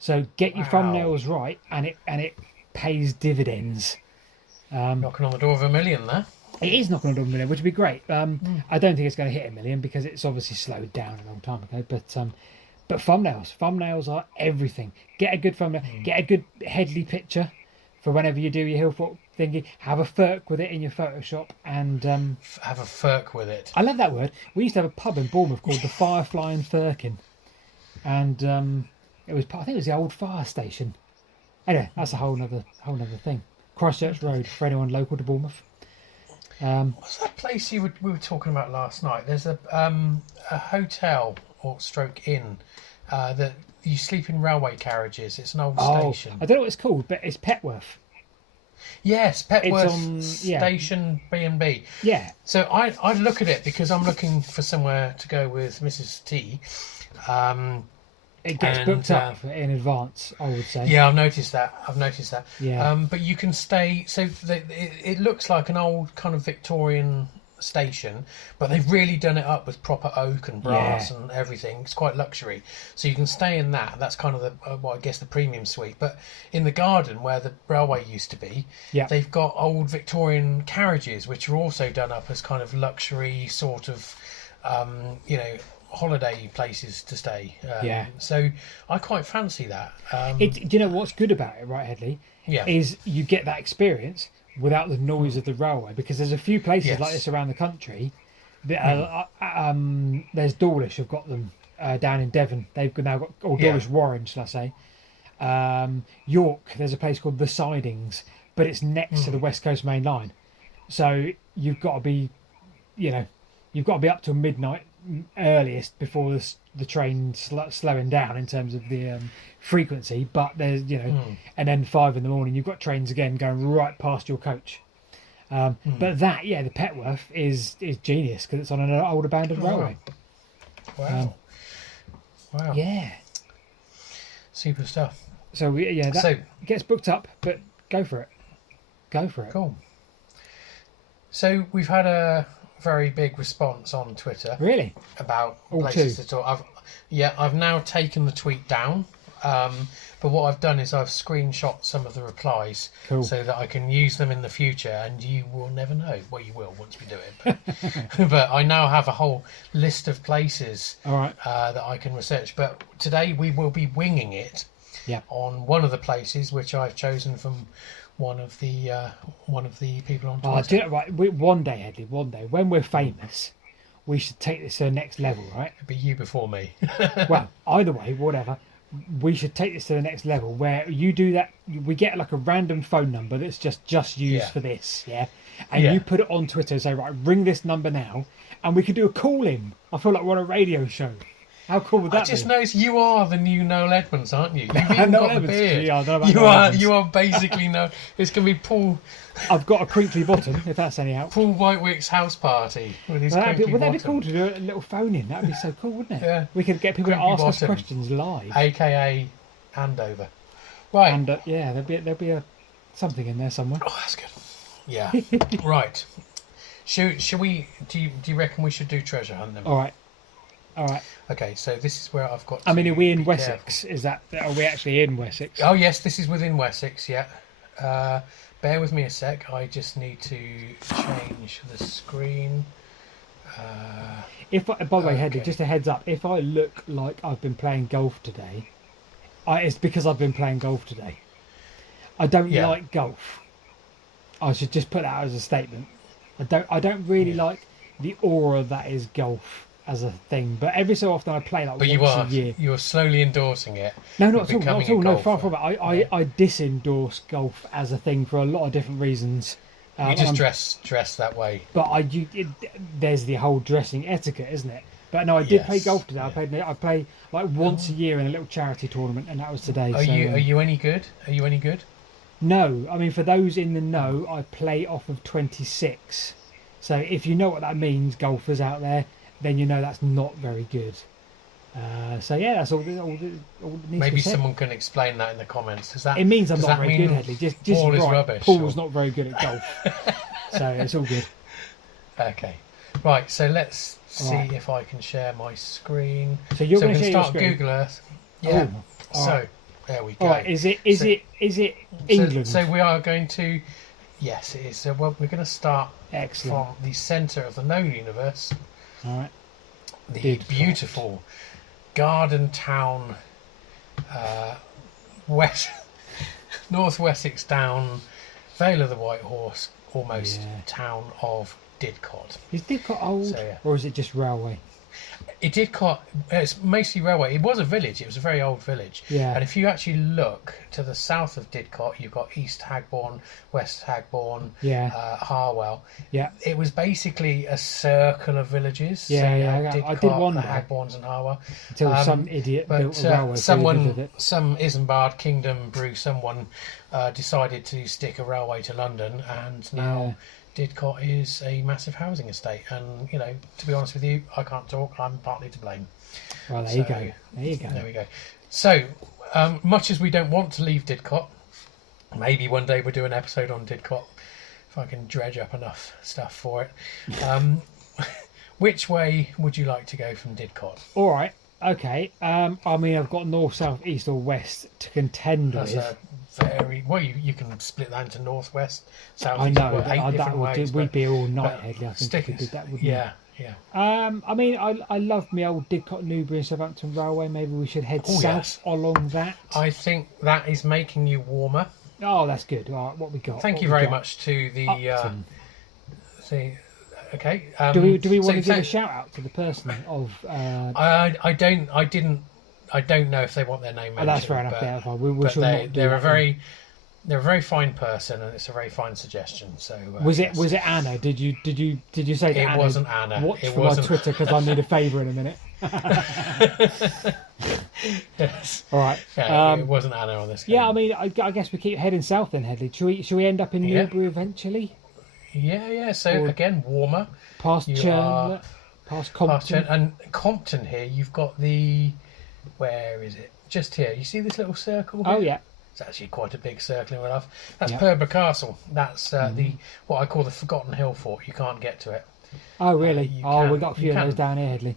So get your thumbnails right, and it pays dividends. Knocking on the door of 1 million there. It is knocking on the door of 1 million, which would be great. I don't think it's going to hit 1 million because it's obviously slowed down a long time ago. But thumbnails are everything. Get a good thumbnail, get a good Hedley picture for whenever you do your Hillfoot thingy. Have a firk with it in your Photoshop and have a firk with it. I love that word. We used to have a pub in Bournemouth called the Firefly and Firkin, and It was. I think it was the old fire station. Anyway, that's a whole nother thing. Christchurch Road for anyone local to Bournemouth. What's that place we were talking about last night? There's a hotel or stroke inn that you sleep in railway carriages. It's an old station. I don't know what it's called, but it's Petworth. Yes, Petworth on, Station B&B. Yeah. So I look at it because I'm looking for somewhere to go with Mrs. T. It gets booked up in advance, I would say. Yeah, I've noticed that. Yeah. But you can stay. So it looks like an old kind of Victorian station, but they've really done it up with proper oak and brass and everything. It's quite luxury. So you can stay in that. That's kind of the I guess the premium suite. But in the garden where the railway used to be, they've got old Victorian carriages which are also done up as kind of luxury sort of, holiday places to stay. So I quite fancy that. Do you know what's good about it, right, Hedley? Yeah. Is you get that experience without the noise of the railway, because there's a few places like this around the country. There's Dawlish have got them down in Devon. They've now got, or Dawlish Warren, shall I say. York, there's a place called The Sidings, but it's next to the West Coast Main Line. So you've got to be, up till midnight earliest before the train slowing down in terms of the frequency, but there's and then 5 a.m. you've got trains again going right past your coach. But that the Petworth is genius because it's on an old abandoned railway. Wow. Yeah, super stuff. So that gets booked up, but go for it. Cool. So we've had a very big response on Twitter. Really? About places to talk. I've now taken the tweet down. But what I've done is I've screenshot some of the replies so that I can use them in the future, and you will never know. Well, you will once we do it. But I now have a whole list of places that I can research. But today we will be winging it on one of the places which I've chosen from one of the people on Twitter. One day, Hedley, when we're famous, we should take this to the next level, right? It'd be you before me. Well, either way, whatever. We should take this to the next level where you do that. We get like a random phone number that's just used for this, and you put it on Twitter and say, right, ring this number now, and we could do a call in. I feel like we're on a radio show. How cool would that be? I just noticed you are the new Noel Edmonds, aren't you? You've even Noel got Edmonds. a beard. Yeah, I don't know about You are basically no. It's going to be Paul. I've got a crinkly bottom, if that's any help. Paul Whitewick's house party with his crinkly bottom. Would that be cool to do a little phone in? That'd be so cool, wouldn't it? Yeah. We could get people to ask us questions live. AKA Andover. Right. And there'll be something in there somewhere. Oh, that's good. Yeah. Right. Should we? Do you reckon we should do treasure hunt then? All right. Okay, so this is where I've got. I mean, are we in Wessex? Are we actually in Wessex? Oh yes, this is within Wessex. Yeah. Bear with me a sec. I just need to change the screen. By the way, Hedley, just a heads up. If I look like I've been playing golf today, it's because I've been playing golf today. I don't like golf. I should just put that as a statement. I don't really like the aura that is golf as a thing, but every so often I play like once a year. You're slowly endorsing it. No, not at all. No, far from it. I disendorse golf as a thing for a lot of different reasons. You just dress that way. But there's the whole dressing etiquette, isn't it? But no, I did play golf today. I play like once a year in a little charity tournament, and that was today. Are you any good? No, I mean, for those in the know, I play off of 26. So if you know what that means, golfers out there, then you know that's not very good. That's all that needs Maybe someone can explain that in the comments. It means I'm not very good, Hedley. Just Paul is rubbish. Paul's not very good at golf. So it's all good. Okay. Right, so let's see if I can share my screen. So you're going to share your start screen? Google Earth. Yeah. There we go. All right. Is it England? So we are going to. Yes, it is. So we're going to start Excellent. from the centre of the known universe. All right. The beautiful garden town, North Wessex down, Vale of the White Horse, almost town of Didcot. Is Didcot old, or is it just railway? It's mostly railway. It was a village. It was a very old village. Yeah. And if you actually look to the south of Didcot, you've got East Hagborn, West Hagborn, Harwell. Yeah. It was basically a circle of villages. Yeah, so yeah. Didcot, I did wonder. the Hagborns and Harwell. Until some idiot built a railway. Some Isambard Kingdom brew, someone decided to stick a railway to London, and now Didcot is a massive housing estate. And, you know, to be honest with you, I can't talk. I'm partly to blame. Well, there you go. There we go. So, much as we don't want to leave Didcot, maybe one day we'll do an episode on Didcot if I can dredge up enough stuff for it. Which way would you like to go from Didcot? All right. Okay. I mean, I've got north, south, east, or west to contend with. You can split that into north, west, south. I know we'd be all night, Hedley. I think we did that, wouldn't we? Yeah. I mean, I love my old Didcot, Newbury, and Southampton Railway. Maybe we should head south along that. I think that is making you warmer. Oh, that's good. All right, what we got? Thank you very much to the. Okay. Do we want to give a shout out to the person of? I don't know if they want their name mentioned. Oh, that's fair enough. They're a very fine person, and it's a very fine suggestion. So was it Anna? Did you say that it Anna? wasn't Anna? Watch for my Twitter because I need a favour in a minute. Yes. All right. Yeah, it wasn't Anna on this game. Yeah, I mean, I guess we keep heading south then, Hedley. Should we end up in Newbury eventually? Yeah. So again, warmer. Past Churn, past Compton. And Compton here, you've got the. Where is it? Just here. You see this little circle here? Oh, yeah. It's actually quite a big circle in real life. That's Purbeck Castle. That's what I call the Forgotten Hill Fort. You can't get to it. Oh, really? We've got a few of those down here, Hedley.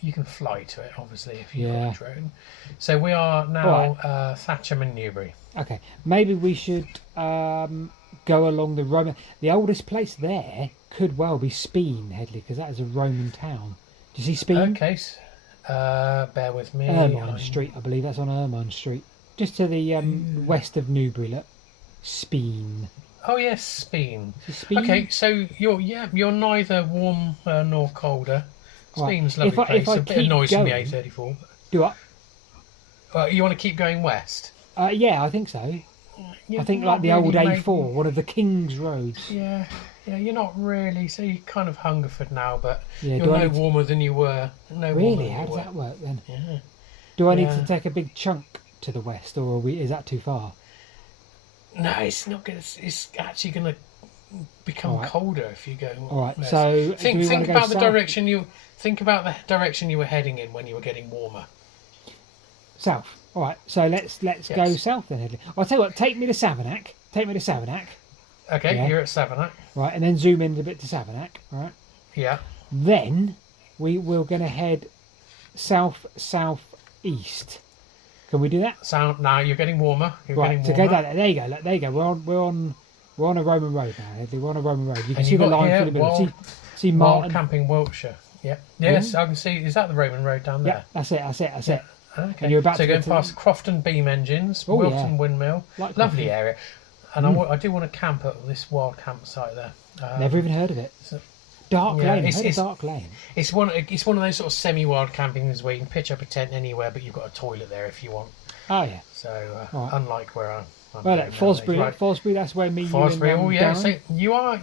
You can fly to it, obviously, if you've got a drone. So we are now Thatcham and Newbury. Okay. Maybe we should go along the Roman... The oldest place there could well be Speen, Hedley, because that is a Roman town. Do you see Speen? Okay. Bear with me. Ermine Street, I believe. That's on Ermine Street. Just to the west of Newbury, look. Speen. Oh, yes, Speen. Speen. Okay, so you're neither warm nor colder. Speen's a lovely place. A bit of noise from the A34. Do what? You want to keep going west? Yeah, I think so. I think like the old A4, one of the King's roads. Yeah, you're not really. So you're kind of Hungerford now, but you're no warmer than you were. Really? How does that work then? Yeah. Do I need to take a big chunk to the west, or is that too far? No, it's not going to. It's actually going to become colder if you go. All right. west. So think about the direction you were heading in when you were getting warmer. South. All right. So let's go south then, Hedley. I'll tell you what. Take me to Savernake. Okay, you're at Savernake. Right, and then zoom in a bit to Savernake. All right. Yeah. Then we're going to head south-south-east. Can we do that? Now you're getting warmer. There you go. Look, there you go. We're on a Roman road now, Hedley. We're on a Roman road. You can see the line for the middle. See Wild Camping Wiltshire. Yeah. Yes, I can see. Is that the Roman road down there? Yeah, that's it. Okay. And you're about to go past Crofton Beam Engines, Wilton Windmill. Lovely area. And I do want to camp at this wild campsite there. Never even heard of it. Dark Lane. Dark Lane. It's one of those sort of semi-wild campings where you can pitch up a tent anywhere, but you've got a toilet there if you want. Oh yeah. So unlike where I'm. Well, at Fosbury, that's where me. Fosbury. So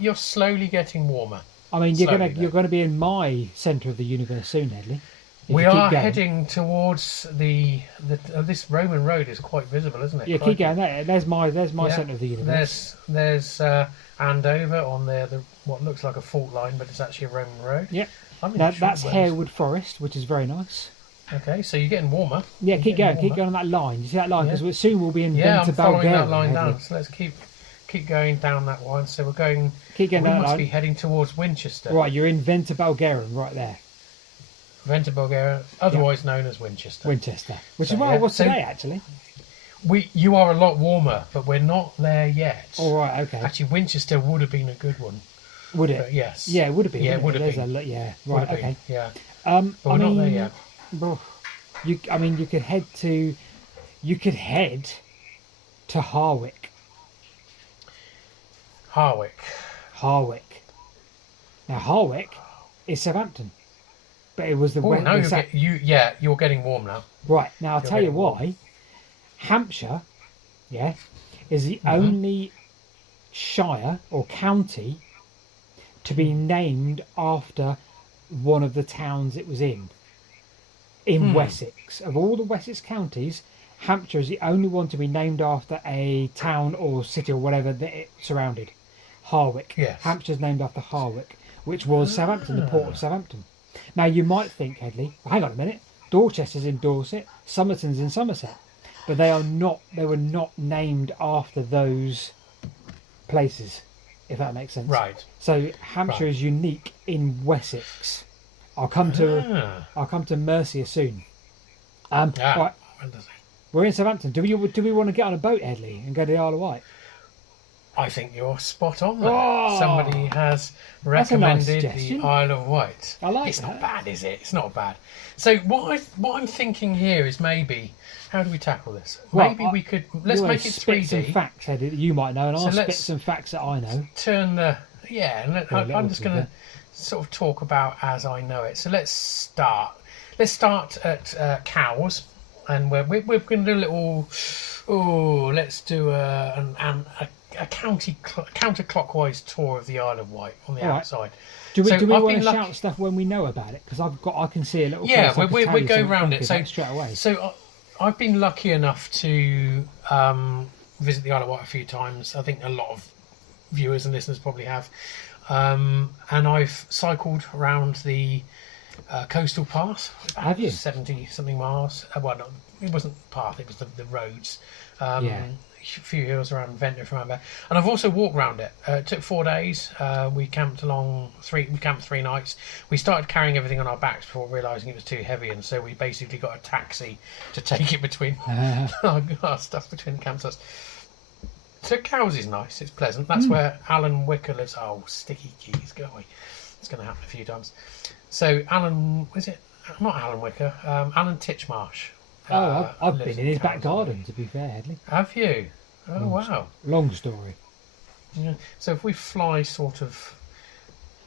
you're slowly getting warmer. I mean, you're gonna be in my centre of the universe soon, Hedley. We are heading towards this Roman road is quite visible, isn't it? Yeah, keep going. There's my centre of the universe. There's Andover on there, what looks like a fault line, but it's actually a Roman road. Yeah. That's Harewood Forest, which is very nice. Okay, so you're getting warmer. Yeah, keep going on that line. You see that line? Because soon we'll be in I'm following Bulgaria, that line down. So let's keep going down that line. So we're going. Keep going down that line. We must be heading towards Winchester. Right, you're in Venta Bulgarian right there. Venta Bulgaria, otherwise known as Winchester. Which is where I was today, actually. You are a lot warmer, but we're not there yet. All right, okay. Actually, Winchester would have been a good one. Would it? But yes. Yeah, it would have been. Yeah, it would have been. Right, okay. Yeah. But we're not there yet. You could head to Harwick. Now Harwick is Southampton. but it was the Oh, now you're getting warm now. Right, now I'll tell you why. Hampshire, is the only shire or county to be named after one of the towns it was in Wessex. Of all the Wessex counties, Hampshire is the only one to be named after a town or city or whatever that it surrounded. Harwick. Yes. Hampshire's named after Harwick, which was Southampton, the port of Southampton. Now you might think, Hedley, well, hang on a minute, Dorchester's in Dorset, Somerton's in Somerset, but they are not. They were not named after those places, if that makes sense. Right. So Hampshire is unique in Wessex. I'll come to Mercia soon. Right. We're in Southampton. Do we want to get on a boat, Hedley, and go to the Isle of Wight? I think you're spot on there. Oh, Somebody has recommended the Isle of Wight. I like It's that. not bad, is it? It's not bad. So what I'm thinking here is maybe, how do we tackle this? Maybe we could, let's make it 3D. Spit some facts, Hedley, that you might know, and I'll spit some facts that I know. I'm just going to sort of talk about as I know it. So let's start. Let's start at cows, and we're going to do a little. Oh, let's do a counterclockwise tour of the Isle of Wight on the outside. Do we want to shout stuff when we know about it? Because I can see a little. Yeah, we go around it. So straight away. So I've been lucky enough to visit the Isle of Wight a few times. I think a lot of viewers and listeners probably have. And I've cycled around the coastal path. Have you? 70 something miles. Well, no, it wasn't the path, it was the roads. A few hills around Ventnor from around there. And I've also walked around it. It took 4 days. We camped 3 nights. We started carrying everything on our backs before realising it was too heavy, and so we basically got a taxi to take it between our stuff between the campsites. So Cowes is nice, it's pleasant. That's where Alan Wicker lives. Oh, sticky keys, go away. It's going to happen a few times. So Alan, was it? Not Alan Wicker, Alan Titchmarsh. I've been in his back garden, to be fair, Hedley. Have you? Oh, wow. Long story. Yeah. So if we fly sort of...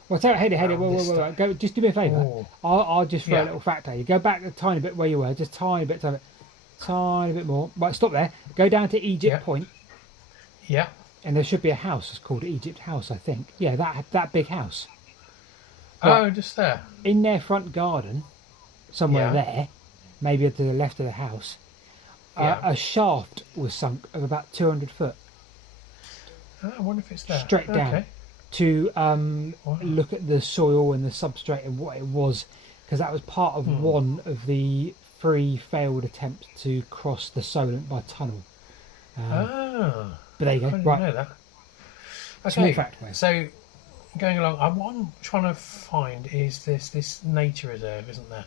Well, tell Hedley, wait. Go, just do me a favour. I'll just throw a little fact at you. Go back a tiny bit where you were, just tiny bit more. Right, stop there. Go down to Egypt Point. Yeah. And there should be a house. It's called Egypt House, I think. Yeah, that big house. Right. Oh, just there. In their front garden, somewhere there, maybe to the left of the house, a shaft was sunk of about 200 foot. I wonder if it's there. Straight down to look at the soil and the substrate and what it was, because that was part of one of the 3 failed attempts to cross the Solent by tunnel. But there you go. I didn't know that. Okay, fact, so going along, what I'm trying to find is this nature reserve, isn't there?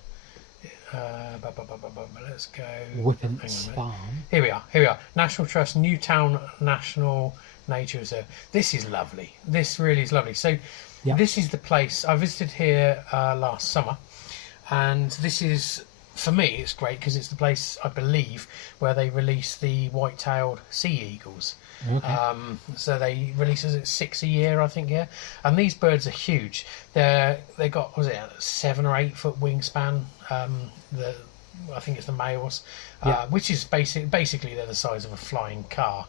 Let's go. Whippence Farm. Here we are. National Trust, Newtown National Nature Reserve. This is lovely. This really is lovely. So this is the place I visited here last summer, and this is, for me, it's great because it's the place, I believe, where they release the white-tailed sea eagles. Okay. So they release 6 a year, I think, here. And these birds are huge. They got, was it 7 or 8 foot wingspan? I think it's the males, which is basically they're the size of a flying car.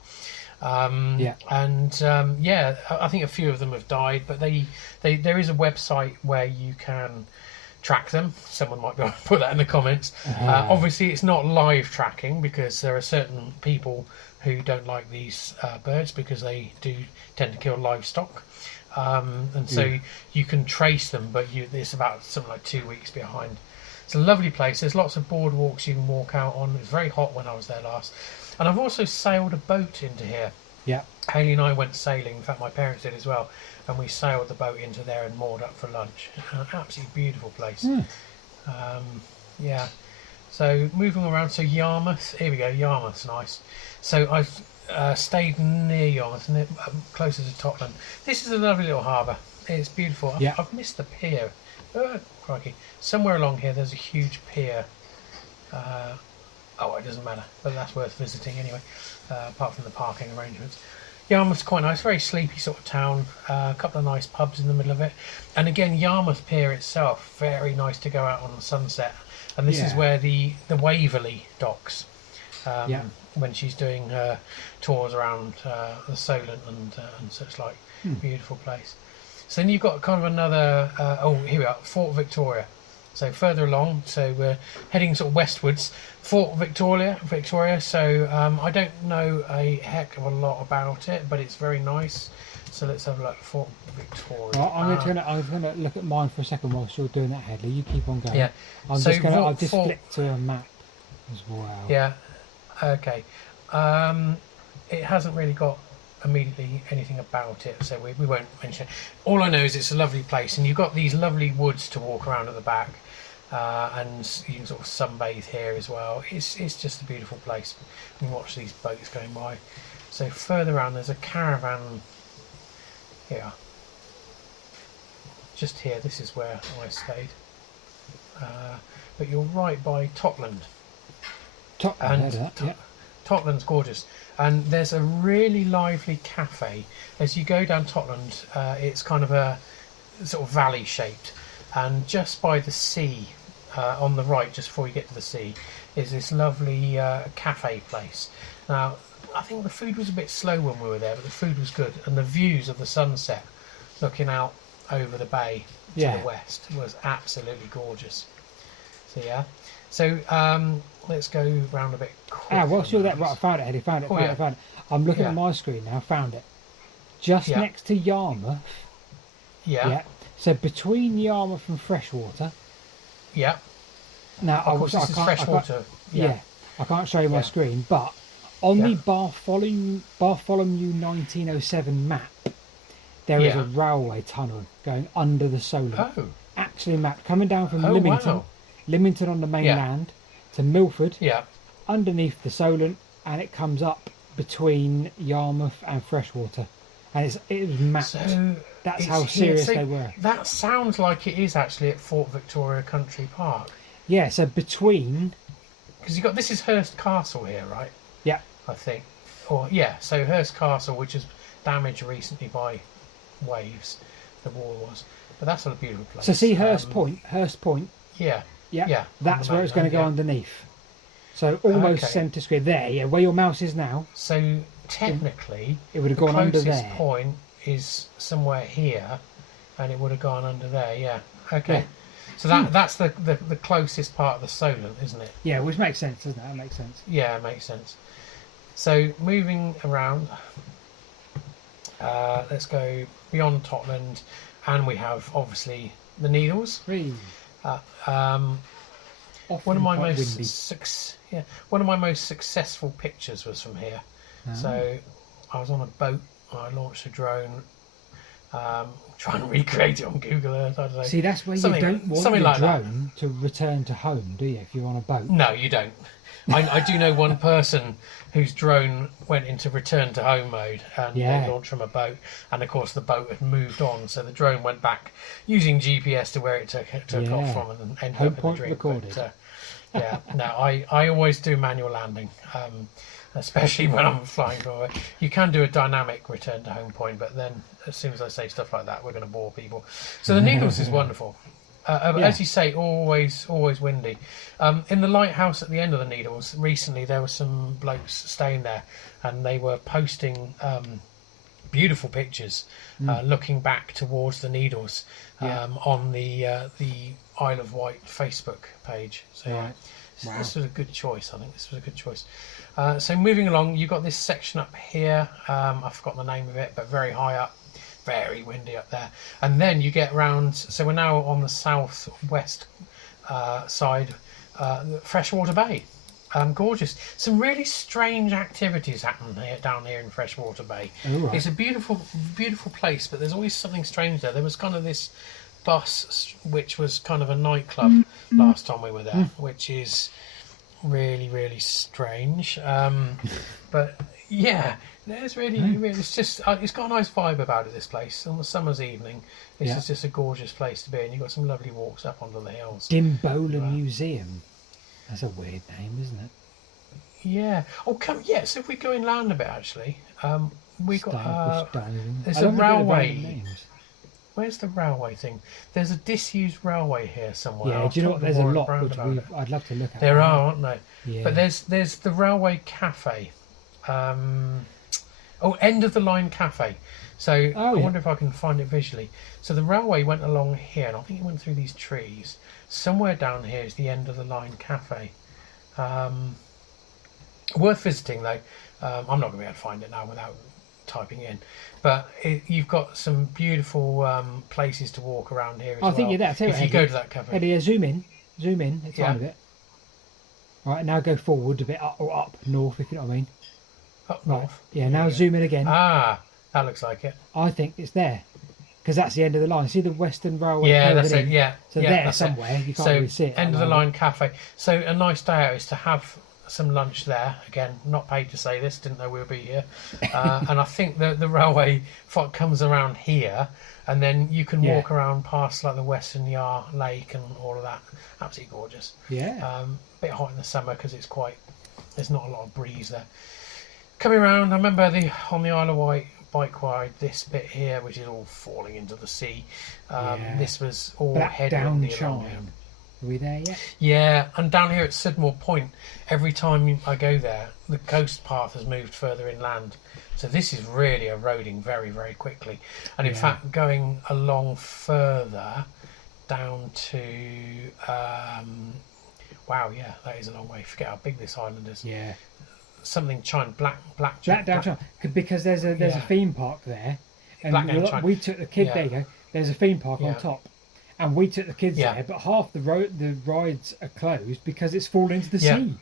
And I think a few of them have died, but there is a website where you can track them. Someone might be able to put that in the comments. Obviously it's not live tracking, because there are certain people who don't like these birds because they do tend to kill livestock, and so you can trace them, but it's about something like 2 weeks behind. It's a lovely place. There's lots of boardwalks you can walk out on. It was very hot when I was there last, and I've also sailed a boat into here. Hayley and I went sailing. In fact, my parents did as well, and we sailed the boat into there and moored up for lunch. Absolutely beautiful place. So moving around, so Yarmouth, here we go. Yarmouth's nice. So I've stayed near Yarmouth, closer to Totland. This is a lovely little harbour. It's beautiful. I've missed the pier. Crikey. Somewhere along here there's a huge pier. It doesn't matter, but that's worth visiting anyway, apart from the parking arrangements. Yarmouth's quite nice, very sleepy sort of town. A couple of nice pubs in the middle of it, and again, Yarmouth Pier itself, very nice to go out on the sunset. And this is where the Waverley docks. When she's doing her tours around the Solent and such like. Beautiful place. So then you've got kind of another, here we are, Fort Victoria. So further along, so we're heading sort of westwards. Fort Victoria. So I don't know a heck of a lot about it, but it's very nice. So let's have a look. Fort Victoria. Well, I'm gonna look at mine for a second whilst you're doing that, Hedley. You keep on going. Yeah. I've just flicked to a map as well. Yeah. Okay. It hasn't really got immediately anything about it, so we won't mention it. All I know is it's a lovely place, and you've got these lovely woods to walk around at the back, and you can sort of sunbathe here as well. It's just a beautiful place. You can watch these boats going by. So further around, there's a caravan here. Just here, this is where I stayed. But you're right by Totland. Totland's gorgeous. And there's a really lively cafe. As you go down Totland, it's kind of a sort of valley shaped. And just by the sea, on the right, just before you get to the sea, is this lovely cafe place. Now, I think the food was a bit slow when we were there, but the food was good. And the views of the sunset looking out over the bay to the west was absolutely gorgeous. So, yeah. So, let's go round a bit quick. Whilst you're there, right, I found it, Eddie. Found it. I'm looking at my screen now. Found it. Just next to Yarmouth. Yeah. So between Yarmouth and Freshwater. Yeah. Now, this is Freshwater. I can't show you my screen, but on the Bartholomew 1907 map, there is a railway tunnel going under the Solent. Oh. Actually mapped, coming down from Lymington. Wow. Lymington on the mainland to Milford, underneath the Solent, and it comes up between Yarmouth and Freshwater, and it was mapped. So that's how serious they were. That sounds like it is actually at Fort Victoria Country Park. Yeah, so between, because you got this is Hurst Castle here, right? Yeah, I think, so Hurst Castle, which is damaged recently by waves, the war was, but that's a beautiful place. So see Hurst Point. Yeah, that's where it's going to go underneath. So almost centre square there, where your mouse is now. So technically, it would have gone under there. The closest point is somewhere here, and it would have gone under there. Yeah. Okay. Yeah. So that's the closest part of the Solent, isn't it? Yeah, which makes sense, doesn't it? That makes sense. Yeah, it makes sense. So moving around, let's go beyond Totland, and we have obviously the Needles. One of my most successful pictures was from here. So I was on a boat. I launched a drone. Try and recreate it on Google Earth. I don't know. See, that's where you don't want your drone to return to home, do you? If you're on a boat. No, you don't. I do know one person whose drone went into return to home mode and they launched from a boat, and of course the boat had moved on, so the drone went back using GPS to where it took off from and ended up in the drink. But, I always do manual landing, especially when I'm flying from away. You can do a dynamic return to home point, but then as soon as I say stuff like that, we're going to bore people. So the Needles is wonderful. As you say, always windy. In the lighthouse at the end of the Needles, recently there were some blokes staying there, and they were posting beautiful pictures, looking back towards the Needles on the Isle of Wight Facebook page. So this was a good choice. I think this was a good choice. So moving along, you've got this section up here. I've forgotten the name of it, but very high up. Very windy up there, and then you get round. So we're now on the southwest side, Freshwater Bay. Gorgeous. Some really strange activities happen down here in Freshwater Bay. It's a beautiful place, but there's always something strange there. There was kind of this bus, which was kind of a nightclub last time we were there, which is really, really strange. But yeah. It's really, it's just, it's got a nice vibe about it, this place. On the summer's evening, it's just a gorgeous place to be, and you've got some lovely walks up onto the hills. Dimbola Museum. That's a weird name, isn't it? Yeah. So if we go inland a bit, actually, we got there's I a don't know the railway. names. Where's the railway thing? There's a disused railway here somewhere. Yeah, I'll do you know talk what? There's a more lot around which about it. I'd love to look at. There are, aren't there? Yeah. But there's the railway cafe. End of the line cafe. So I wonder if I can find it visually. So the railway went along here, and I think it went through these trees. Somewhere down here is the end of the line cafe. Worth visiting though. I'm not going to be able to find it now without typing in. But you've got some beautiful places to walk around here as well. I think you're there. If you go to that cafe. Eddie, zoom in a tiny bit. All right, now go forward a bit, up north, if you know what I mean. Up north. Yeah, now zoom in again. Ah, that looks like it. I think it's there, because that's the end of the line. See the Western Railway? Yeah, that's it. Yeah. So yeah, there somewhere, you can't really see it. End of the line cafe. So a nice day out is to have some lunch there. Again, not paid to say this, didn't know we would be here. And I think the railway comes around here, and then you can walk around past like the Western Yar Lake and all of that. Absolutely gorgeous. Yeah. Bit hot in the summer because there's not a lot of breeze there. Coming around, I remember on the Isle of Wight bike ride, this bit here, which is all falling into the sea. This was all down Hedley. Are we there yet? Yeah, and down here at Sydmore Point, every time I go there, the coast path has moved further inland. So this is really eroding very, very quickly. And in fact, going along further down to... wow, yeah, that is a long way. Forget how big this island is. Yeah. Something China, Black China, because there's a theme park there. And we took the kids, there you go. There's a theme park on top. And we took the kids there, but half the rides are closed because it's fallen into the sea.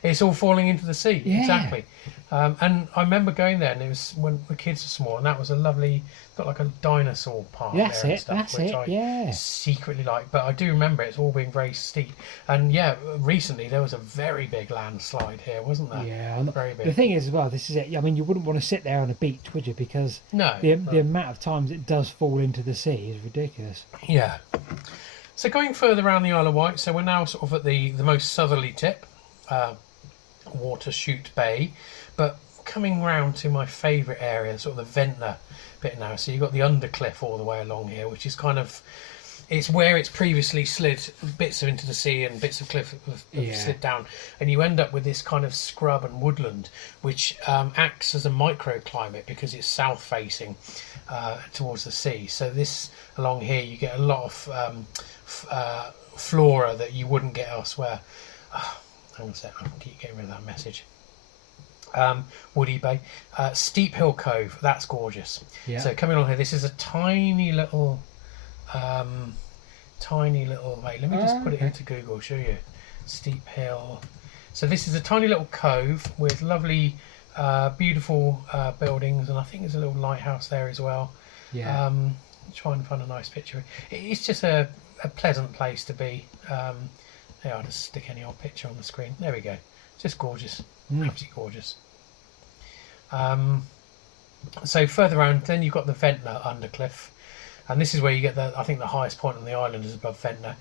It's all falling into the sea, exactly. And I remember going there, and it was when the kids were small, and that was a lovely, got like a dinosaur park there and stuff, which I secretly like. But I do remember it's all being very steep. And recently there was a very big landslide here, wasn't there? Yeah, very big. The thing is, as well, this is it. I mean, you wouldn't want to sit there on a beach, would you? Because the amount of times it does fall into the sea is ridiculous. Yeah. So going further around the Isle of Wight, so we're now sort of at the most southerly tip. Watershoot Bay, but coming round to my favourite area, sort of the Ventnor bit now. So you've got the Undercliff all the way along here, which is kind of, it's where it's previously slid bits into the sea and bits of cliff have slid down, and you end up with this kind of scrub and woodland, which acts as a microclimate because it's south facing towards the sea. So this along here, you get a lot of flora that you wouldn't get elsewhere. Hang on a sec, I keep getting rid of that message. Woody Bay, Steep Hill Cove, that's gorgeous. Yeah. So coming on here, this is a tiny little. Wait, let me just put it into Google, show you. Steep Hill. So this is a tiny little cove with lovely, beautiful buildings, and I think there's a little lighthouse there as well. Yeah. Try and find a nice picture. It's just a pleasant place to be. I'll just stick any old picture on the screen. There we go. Just gorgeous. Absolutely gorgeous. So further around, then you've got the Ventnor Undercliff. And this is where you get I think the highest point on the island is above Ventnor.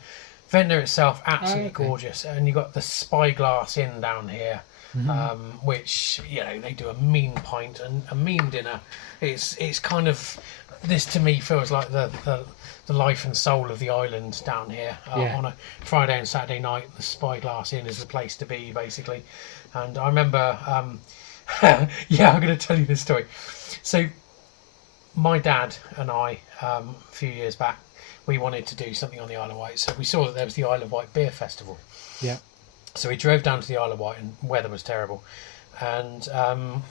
Ventnor itself, absolutely gorgeous. And you've got the Spyglass Inn down here, which, they do a mean pint and a mean dinner. It's kind of, this to me feels like the life and soul of the island down here. On a Friday and Saturday night, the Spyglass Inn is the place to be, basically. And I remember, I'm going to tell you this story. So my dad and I, a few years back, we wanted to do something on the Isle of Wight. So we saw that there was the Isle of Wight Beer Festival. Yeah. So we drove down to the Isle of Wight, and weather was terrible. And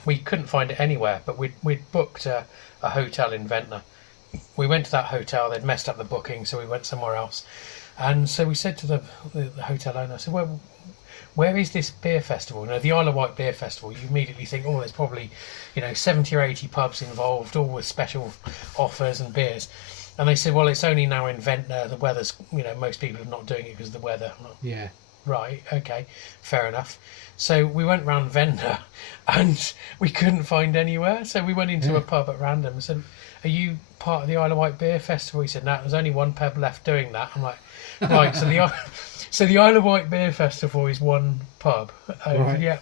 we couldn't find it anywhere, but we'd booked a hotel in Ventnor. We went to that hotel, they'd messed up the booking, so we went somewhere else. And so we said to the hotel owner, I said, well, where is this beer festival? The Isle of Wight Beer Festival, you immediately think, there's probably, 70 or 80 pubs involved, all with special offers and beers. And they said, well, it's only now in Ventnor, the weather's, most people are not doing it because of the weather. Yeah. Right, okay, fair enough. So we went round Ventnor and we couldn't find anywhere. So we went into a pub at random are you part of the Isle of Wight Beer Festival? He said, no, there's only one pub left doing that. I'm like, right, so the Isle of Wight Beer Festival is one pub. Right. Yeah.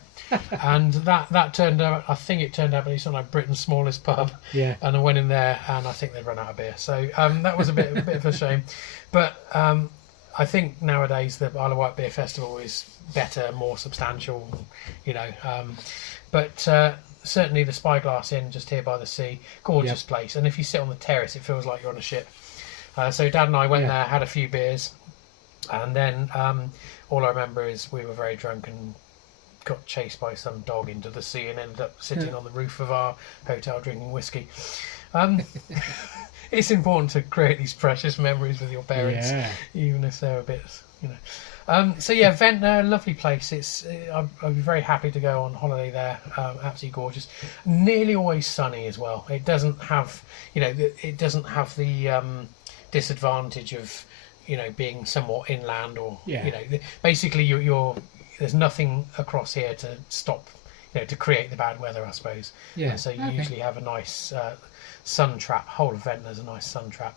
And that turned out, I think it turned out it's like Britain's smallest pub. Yeah. And I went in there and I think they'd run out of beer. So that was a bit of a shame. But I think nowadays the Isle of Wight Beer Festival is better, more substantial, you know. But certainly the Spyglass Inn just here by the sea, gorgeous place. And if you sit on the terrace, it feels like you're on a ship. So Dad and I went there, had a few beers. And then all I remember is we were very drunk and got chased by some dog into the sea and ended up sitting on the roof of our hotel drinking whiskey. It's important to create these precious memories with your parents, even if they're a bit, you know. So yeah, Ventnor, lovely place. I'd be very happy to go on holiday there. Absolutely gorgeous. Nearly always sunny as well. It doesn't have, you know, the disadvantage of, you know, being somewhat inland or, you know, basically you're there's nothing across here to stop, you know, to create the bad weather, I suppose. Yeah. And so you usually have a nice sun trap. Whole of Ventnor's a nice sun trap.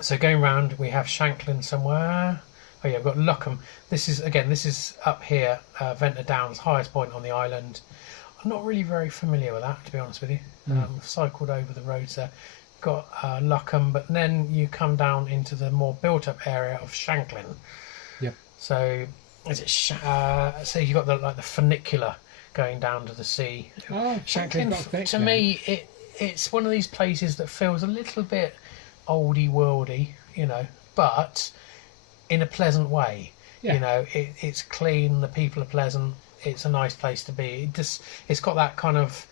So going round, we have Shanklin somewhere. Oh yeah, we've got Luckham. This is up here, Ventnor Downs, highest point on the island. I'm not really very familiar with that, to be honest with you. I've cycled over the roads there. Got Luckham, but then you come down into the more built-up area of Shanklin. Yep. So is it? So you got the funicular going down to the sea. Oh, Shanklin. To me, it's one of these places that feels a little bit oldie worldy, you know, but in a pleasant way. Yeah. You know, it's clean. The people are pleasant. It's a nice place to be. It's got that kind of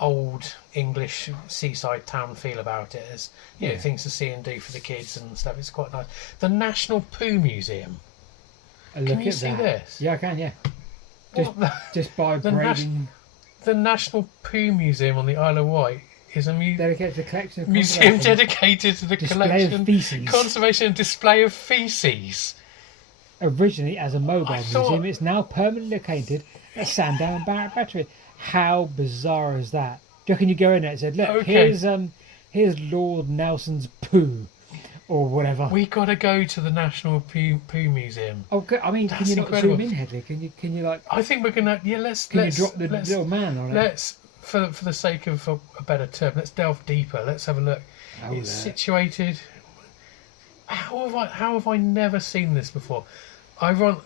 old English seaside town feel about it. As you know, things to see and do for the kids and stuff. It's quite nice. The National Poo Museum. Can you see this? Yeah, I can. Yeah. Just by braiding. The National Poo Museum on the Isle of Wight is a dedicated to the collection of museum dedicated to the collection, of feces, conservation, and display of feces. Originally as a mobile museum, it's now permanently located at Sandown and Barrett Battery. How bizarre is that? Do you reckon you go in there and said, "Look, here's Lord Nelson's poo," or whatever? We got to go to the National Poo Museum. Oh, I mean, can you not zoom in, Hedley? Can you like? I think we're gonna. Yeah, let's. Can you drop the little man on it? Let's, for the sake of a better term, let's delve deeper. Let's have a look. It's situated. How have I never seen this before? I want.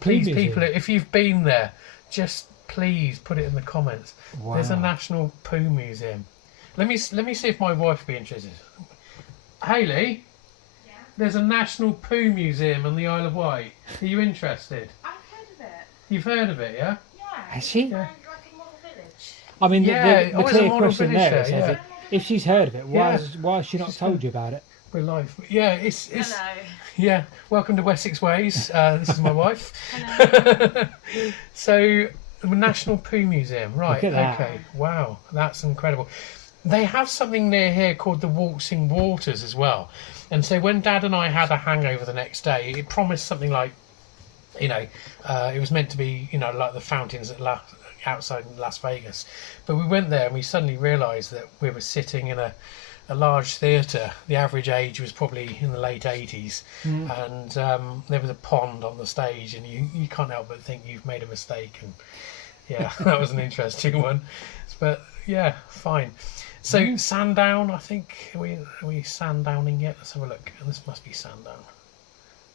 Please, people, if you've been there, just. Please put it in the comments. Wow. There's a National Poo Museum. Let me see if my wife would be interested. Hayley, there's a National Poo Museum on the Isle of Wight. Are you interested? I've heard of it. You've heard of it, yeah? Yeah. Has she? Like a model village. I mean, the clear question there is, if she's heard of it, why has she not told you about it? We're live. Yeah, it's Hello. Yeah, welcome to Wessex Ways. This is my wife. Hello. So, the National Poo Museum, right? Look at that. Okay, wow, that's incredible. They have something near here called the Waltzing Waters as well. And so when Dad and I had a hangover the next day, it promised something like, you know, it was meant to be, you know, like the fountains outside Las Vegas. But we went there and we suddenly realised that we were sitting in a large theatre. The average age was probably in the late 80s. And there was a pond on the stage and you can't help but think you've made a mistake. And yeah, that was an interesting one. But yeah, fine. So Sandown, I think, are we Sandowning yet? Let's have a look. And this must be Sandown.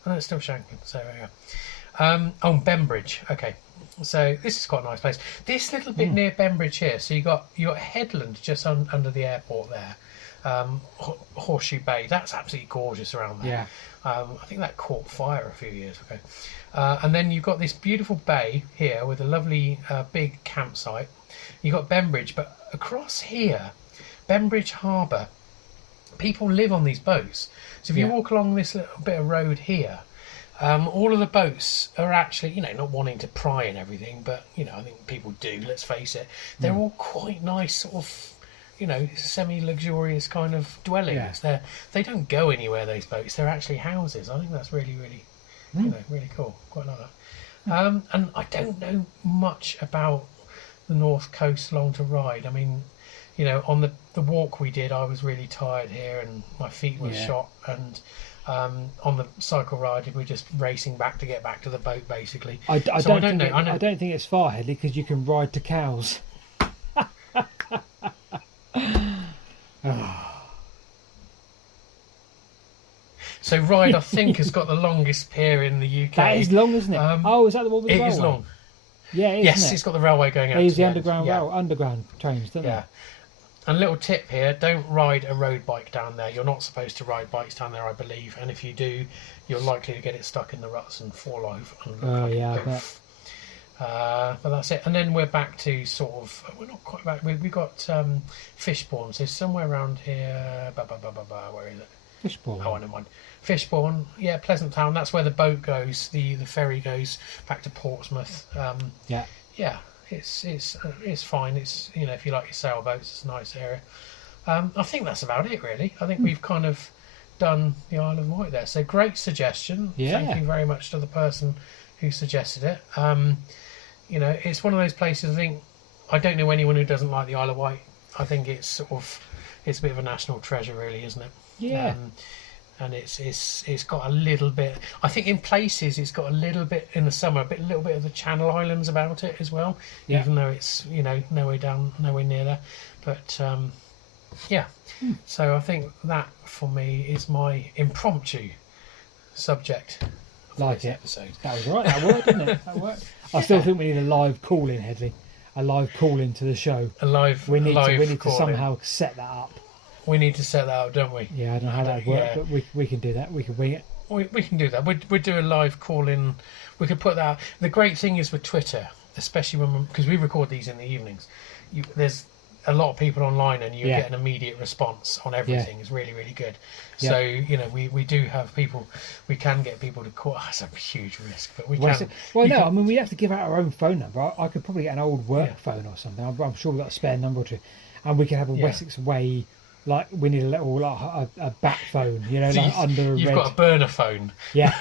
Oh, no, it's still Shanklin. So there we go. Bembridge. Okay. So this is quite a nice place. This little bit near Bembridge here. So you got Headland just under the airport there. Horseshoe Bay. That's absolutely gorgeous around there. Yeah. I think that caught fire a few years ago. And then you've got this beautiful bay here with a lovely big campsite. You've got Bembridge, but across here, Bembridge Harbour, people live on these boats. So if you walk along this little bit of road here, all of the boats are actually, you know, not wanting to pry and everything, but, you know, I think people do, let's face it. They're all quite nice sort of, you know, semi-luxurious kind of dwellings. They don't go anywhere, those boats. They're actually houses. I think that's really, really, you know, really cool. Quite like that. And I don't know much about the North Coast along to ride. I mean, you know, on the walk we did, I was really tired here and my feet were shot. And on the cycle ride, we're just racing back to get back to the boat, basically. I don't think it's far, Hedley, because you can ride to cows. So Ryde, I think, has got the longest pier in the UK. That is long, isn't it? Is that the one with the railway? It is long. Yeah, it is, yes, isn't it? It's got the railway going out. They use the underground trains, don't they? Yeah. And little tip here, don't ride a road bike down there. You're not supposed to ride bikes down there, I believe. And if you do, you're likely to get it stuck in the ruts and fall over. I bet. But that's it. And then we're back to sort of, we're not quite back. We've got Fishbourne. So somewhere around here, where is it? Fishbourne. Oh, never mind. Fishbourne, yeah, Pleasant Town. That's where the boat goes. The ferry goes back to Portsmouth. Yeah, it's fine. It's, you know, if you like your sailboats, it's a nice area. I think that's about it, really. I think we've kind of done the Isle of Wight there. So great suggestion. Yeah. Thank you very much to the person who suggested it. You know, it's one of those places. I think I don't know anyone who doesn't like the Isle of Wight. I think it's a bit of a national treasure, really, isn't it? Yeah. And it's got a little bit. I think in places it's got a little bit in the summer, a little bit of the Channel Islands about it as well. Yeah. Even though it's, you know, nowhere near there. But yeah. So I think that for me is my impromptu subject. Like it. Episode. That was right. That worked, didn't it? That worked. I still think we need a live call in, Hedley. A live call in to the show. We need to somehow set that up. We need to set that up, don't we? Yeah, I don't know how that would work, but we can do that. We can wing it. We can do that. We'd do a live call in. We could put that out. The great thing is with Twitter, especially because we record these in the evenings, there's a lot of people online and you get an immediate response on everything. It's really, really good. Yeah. So, you know, we do have people, we can get people to call. That's a huge risk, but we can. I mean, we have to give out our own phone number. I could probably get an old work phone or something. I'm sure we've got a spare number or two. And we can have a Wessex Way. Like, we need a little, a bat phone, you know, like under a You've got a burner phone. Yeah.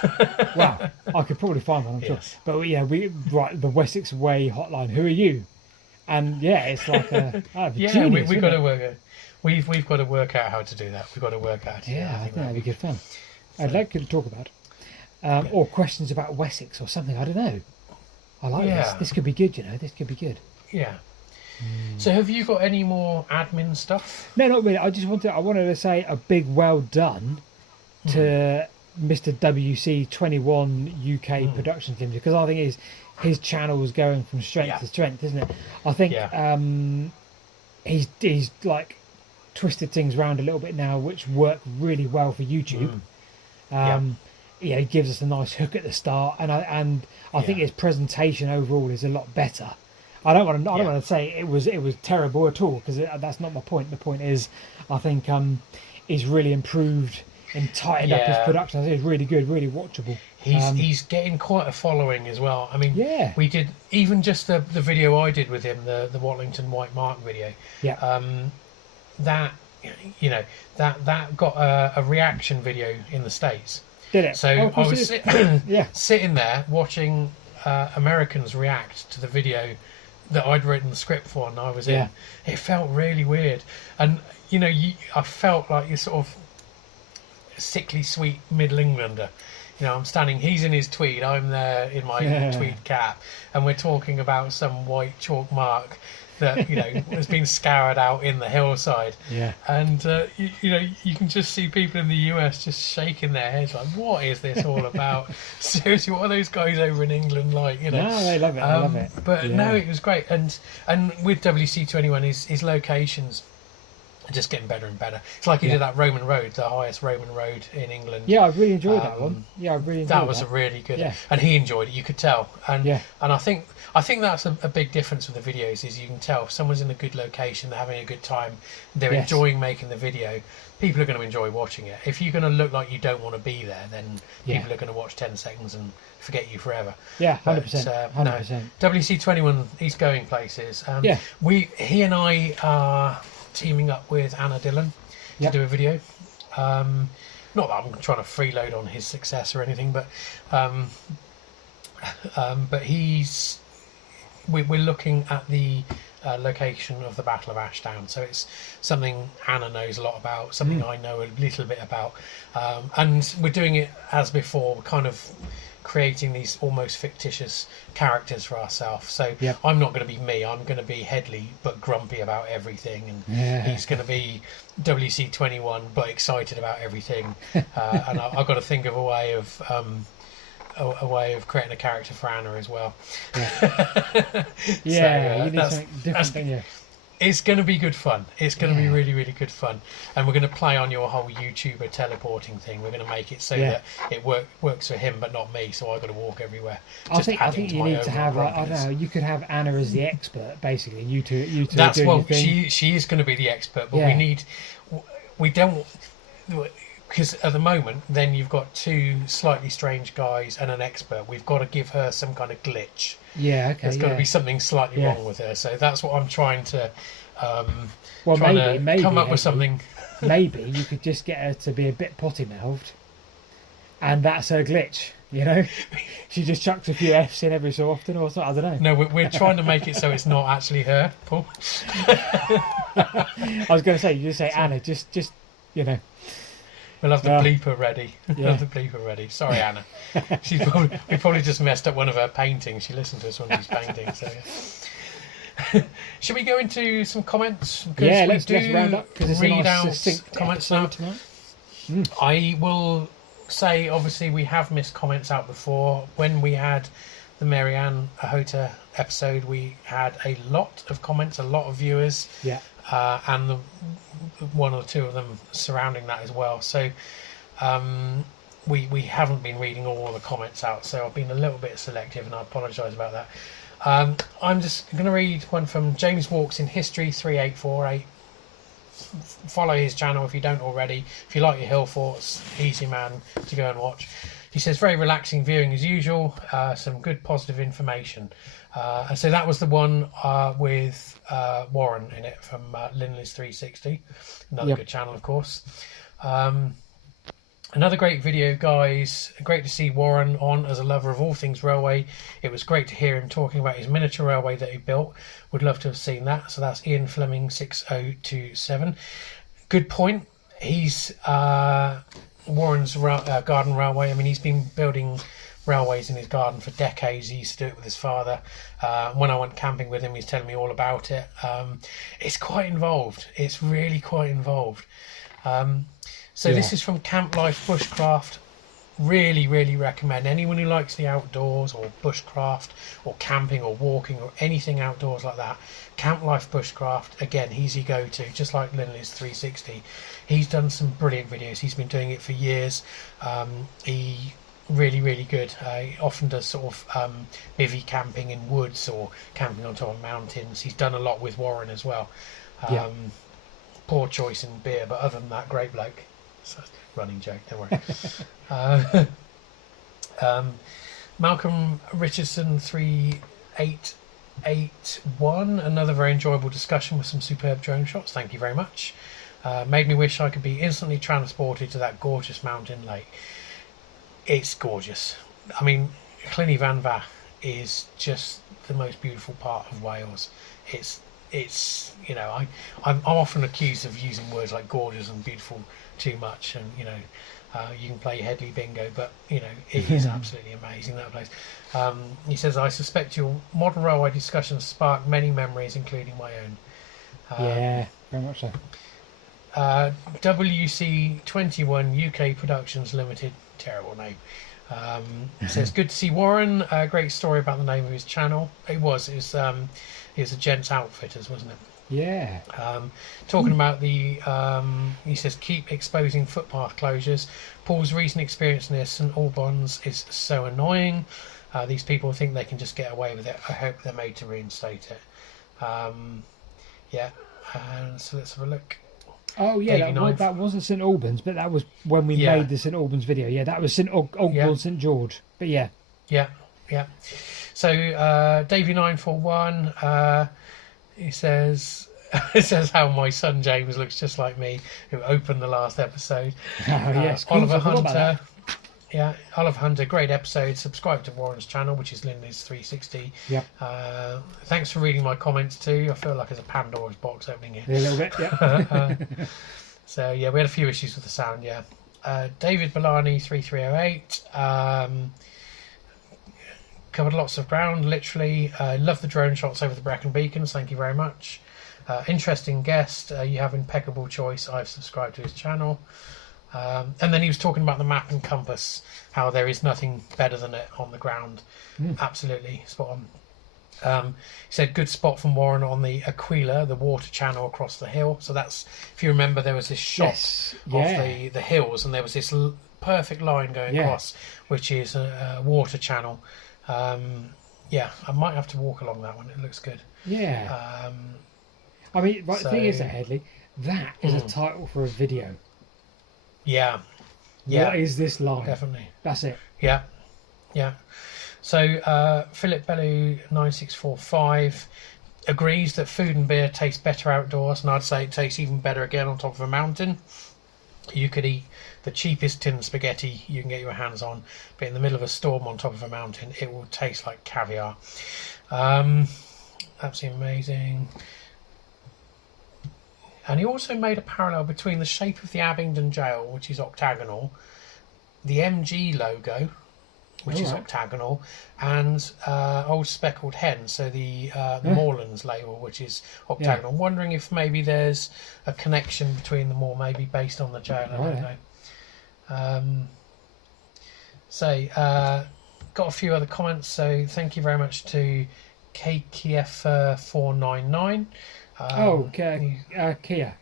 Well, I could probably find one, I'm sure. But yeah, the Wessex Way hotline. Who are you? And yeah, it's like genius, we've got to work it. We've got to work out how to do that. We've got to work out. I think that'd be good fun. I'd like you to talk about or questions about Wessex or something. I don't know. I like this. This could be good, you know. This could be good. Yeah. So have you got any more admin stuff? No, not really. I wanted to say a big well done to Mr. WC21 UK Productions Limited, because I think his channel is going from strength to strength, isn't it? I think he's like twisted things around a little bit now, which work really well for YouTube. He gives us a nice hook at the start, and I think his presentation overall is a lot better. I don't want to say it was terrible at all, because that's not my point. The point is, I think he's really improved and tightened up his production. I think it's really good, really watchable. He's getting quite a following as well. I mean, we did even just the video I did with him, the Watlington White Mark video. Yeah. That got a reaction video in the States. Did it? So I was sitting there watching Americans react to the video that I'd written the script for, and I was in. It felt really weird, and you know, I felt like you're sort of sickly sweet Middle Englander. You know, I'm standing. He's in his tweed. I'm there in my tweed cap, and we're talking about some white chalk mark that, you know, has been scoured out in the hillside. Yeah. And you know, you can just see people in the US just shaking their heads like, "What is this all about? Seriously, what are those guys over in England like?" You know. No, they love it. I love it. But no, it was great. And with WC21, his locations are just getting better and better. It's like he did that Roman Road, the highest Roman road in England. Yeah, I really enjoyed that one. Yeah, I really enjoyed that. That was a really good. Yeah. And he enjoyed it. You could tell. And I think that's a big difference with the videos, is you can tell if someone's in a good location, they're having a good time, they're enjoying making the video, people are going to enjoy watching it. If you're going to look like you don't want to be there, then people are going to watch 10 seconds and forget you forever. Yeah, 100%. 100%. No, WC21, he's going places. He and I are teaming up with Anna Dillon to do a video. Not that I'm trying to freeload on his success or anything, but we're looking at the location of the Battle of Ashdown. So it's something Anna knows a lot about, something I know a little bit about, and we're doing it as before, kind of creating these almost fictitious characters for ourselves. So I'm not going to be me, I'm going to be Hedley but grumpy about everything, and he's going to be WC21 but excited about everything, and I've got to think of a way of creating a character for Anna as well. You need something different, don't you? It's going to be good fun. It's going to be really, really good fun. And we're going to play on your whole YouTuber teleporting thing. We're going to make it so that it works for him, but not me. So I've got to walk everywhere. I think you need to have, I don't know, you could have Anna as the expert, basically. You two That's doing well, your thing. she is going to be the expert, but we don't, because at the moment, then you've got two slightly strange guys and an expert. We've got to give her some kind of glitch. Yeah, okay. There's got to be something slightly wrong with her. So that's what I'm trying to. Maybe come up with something. Maybe you could just get her to be a bit potty mouthed, and that's her glitch. You know, she just chucks a few F's in every so often, or something. I don't know. No, we're trying to make it so it's not actually her, Paul. I was going to say, you just say Anna, just you know. We'll have the bleeper ready. We'll have the bleeper ready. Sorry, Anna. We probably just messed up one of her paintings. She listened to us when she's painting. So, should we go into some comments? Let's round up because it's read a nice out succinct comments now. tonight. I will say, obviously, we have missed comments out before. When we had the Marianne Ahota episode, we had a lot of comments, a lot of viewers. Yeah. And the one or two of them surrounding that as well. So we haven't been reading all the comments out, so I've been a little bit selective, and I apologise about that. I'm just going to read one from James Walks in History 3848. Follow his channel if you don't already. If you like your hill forts, easy man to go and watch. He says, very relaxing viewing as usual, some good positive information. And so that was the one with Warren in it from Linley's 360. Another good channel, of course. Another great video, guys. Great to see Warren on as a lover of all things railway. It was great to hear him talking about his miniature railway that he built. Would love to have seen that. So that's Ian Fleming 6027. Good point. He's Warren's garden railway. I mean, he's been building railways in his garden for decades. He used to do it with his father. When I went camping with him, he's telling me all about it. It's quite involved. It's really quite involved. This is from Camp Life Bushcraft. Really, really recommend. Anyone who likes the outdoors or bushcraft or camping or walking or anything outdoors like that, Camp Life Bushcraft, again, he's your go-to, just like Linley's 360. He's done some brilliant videos. He's been doing it for years. He really, really good. He often does sort of bivvy camping in woods or camping on top of mountains. He's done a lot with Warren as well. Poor choice in beer, but other than that, great bloke. So, running joke, don't worry. Malcolm Richardson 3881, another very enjoyable discussion with some superb drone shots. Thank you very much. Made me wish I could be instantly transported to that gorgeous mountain lake. It's gorgeous. I mean, Llyn Van Va is just the most beautiful part of Wales. It's I'm often accused of using words like gorgeous and beautiful too much, and you can play Hedley bingo, but it is absolutely amazing, that place. He says, I suspect your modern railway discussions sparked many memories, including my own. Very much so. WC21 UK Productions Limited, terrible name. Says, good to see Warren. Great story about the name of his channel. It was a Gents Outfitters, wasn't it? Yeah. Talking about the, he says, keep exposing footpath closures. Paul's recent experience near St Albans is so annoying. These people think they can just get away with it. I hope they're made to reinstate it. So let's have a look. Oh yeah, that wasn't St Albans, but that was when we made the St Albans video. Yeah, that was St Albans, St George. But yeah. So Davey941, he says how my son James looks just like me, who opened the last episode. Yes, Oliver Hunter. Yeah, Oliver Hunter, great episode. Subscribe to Warren's channel, which is Linda's 360. Yep. Thanks for reading my comments too. I feel like there's a Pandora's box opening here. A little bit, yeah. So yeah, we had a few issues with the sound. Yeah. David Bellani 3308 covered lots of ground. Literally, love the drone shots over the Brecon beacons. Thank you very much. Interesting guest. You have impeccable choice. I've subscribed to his channel. And then he was talking about the map and compass, how there is nothing better than it on the ground. Absolutely spot on. He said good spot from Warren on the Aquila, the water channel across the hill. So that's, if you remember, there was this shot of the hills, and there was this perfect line going across, which is a water channel. Yeah, I might have to walk along that one. It looks good. Yeah. I mean, the thing is, Hedley, that is a title for a video. Yeah. What is this line? Definitely. That's it. Yeah. Yeah. So Philip Bellew 9645 agrees that food and beer taste better outdoors, and I'd say it tastes even better again on top of a mountain. You could eat the cheapest tin spaghetti you can get your hands on, but in the middle of a storm on top of a mountain, it will taste like caviar. Absolutely amazing. And he also made a parallel between the shape of the Abingdon jail, which is octagonal, the MG logo, which is octagonal, and Old Speckled Hen, so the Moorlands label, which is octagonal. I'm wondering if maybe there's a connection between them all, maybe based on the jail. I don't know. Got a few other comments, so thank you very much to KKF499. Kia.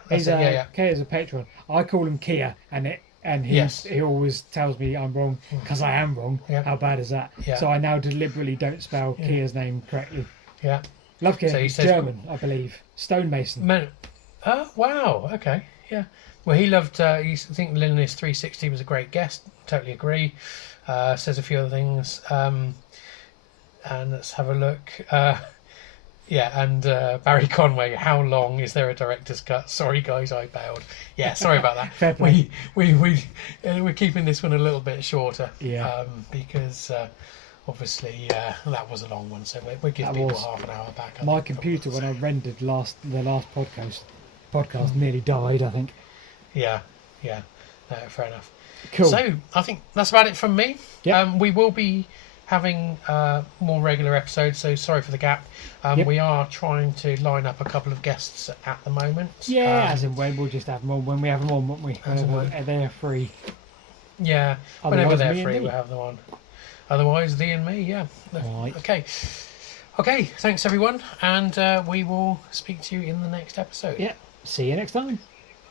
Kia's a patron. I call him Kia, and he always tells me I'm wrong because I am wrong. Yep. How bad is that? Yeah. So I now deliberately don't spell Kia's name correctly. Yeah. Love Kia. So he He's says, German, I believe. Stonemason. Oh, wow. Okay. Yeah. Well, he loved. I think Linus 360 was a great guest. Totally agree. Says a few other things. And let's have a look. And Barry Conway, how long is there a director's cut? Sorry guys, I bailed. Yeah, sorry about that. Fair play. We're keeping this one a little bit shorter. Yeah. Because obviously that was a long one, so we'll give people half an hour back. My computer, when I rendered the last podcast nearly died, I think. Yeah. No, fair enough. Cool. So I think that's about it from me. Yep. We will be having more regular episodes, so sorry for the gap. We are trying to line up a couple of guests at the moment. Yeah, as in when we'll just have them on when we have them on, won't we? They're free. Yeah, whenever they're free, we'll have them on. Otherwise, thee and me, yeah. Right. Okay, thanks everyone, and we will speak to you in the next episode. Yeah, see you next time.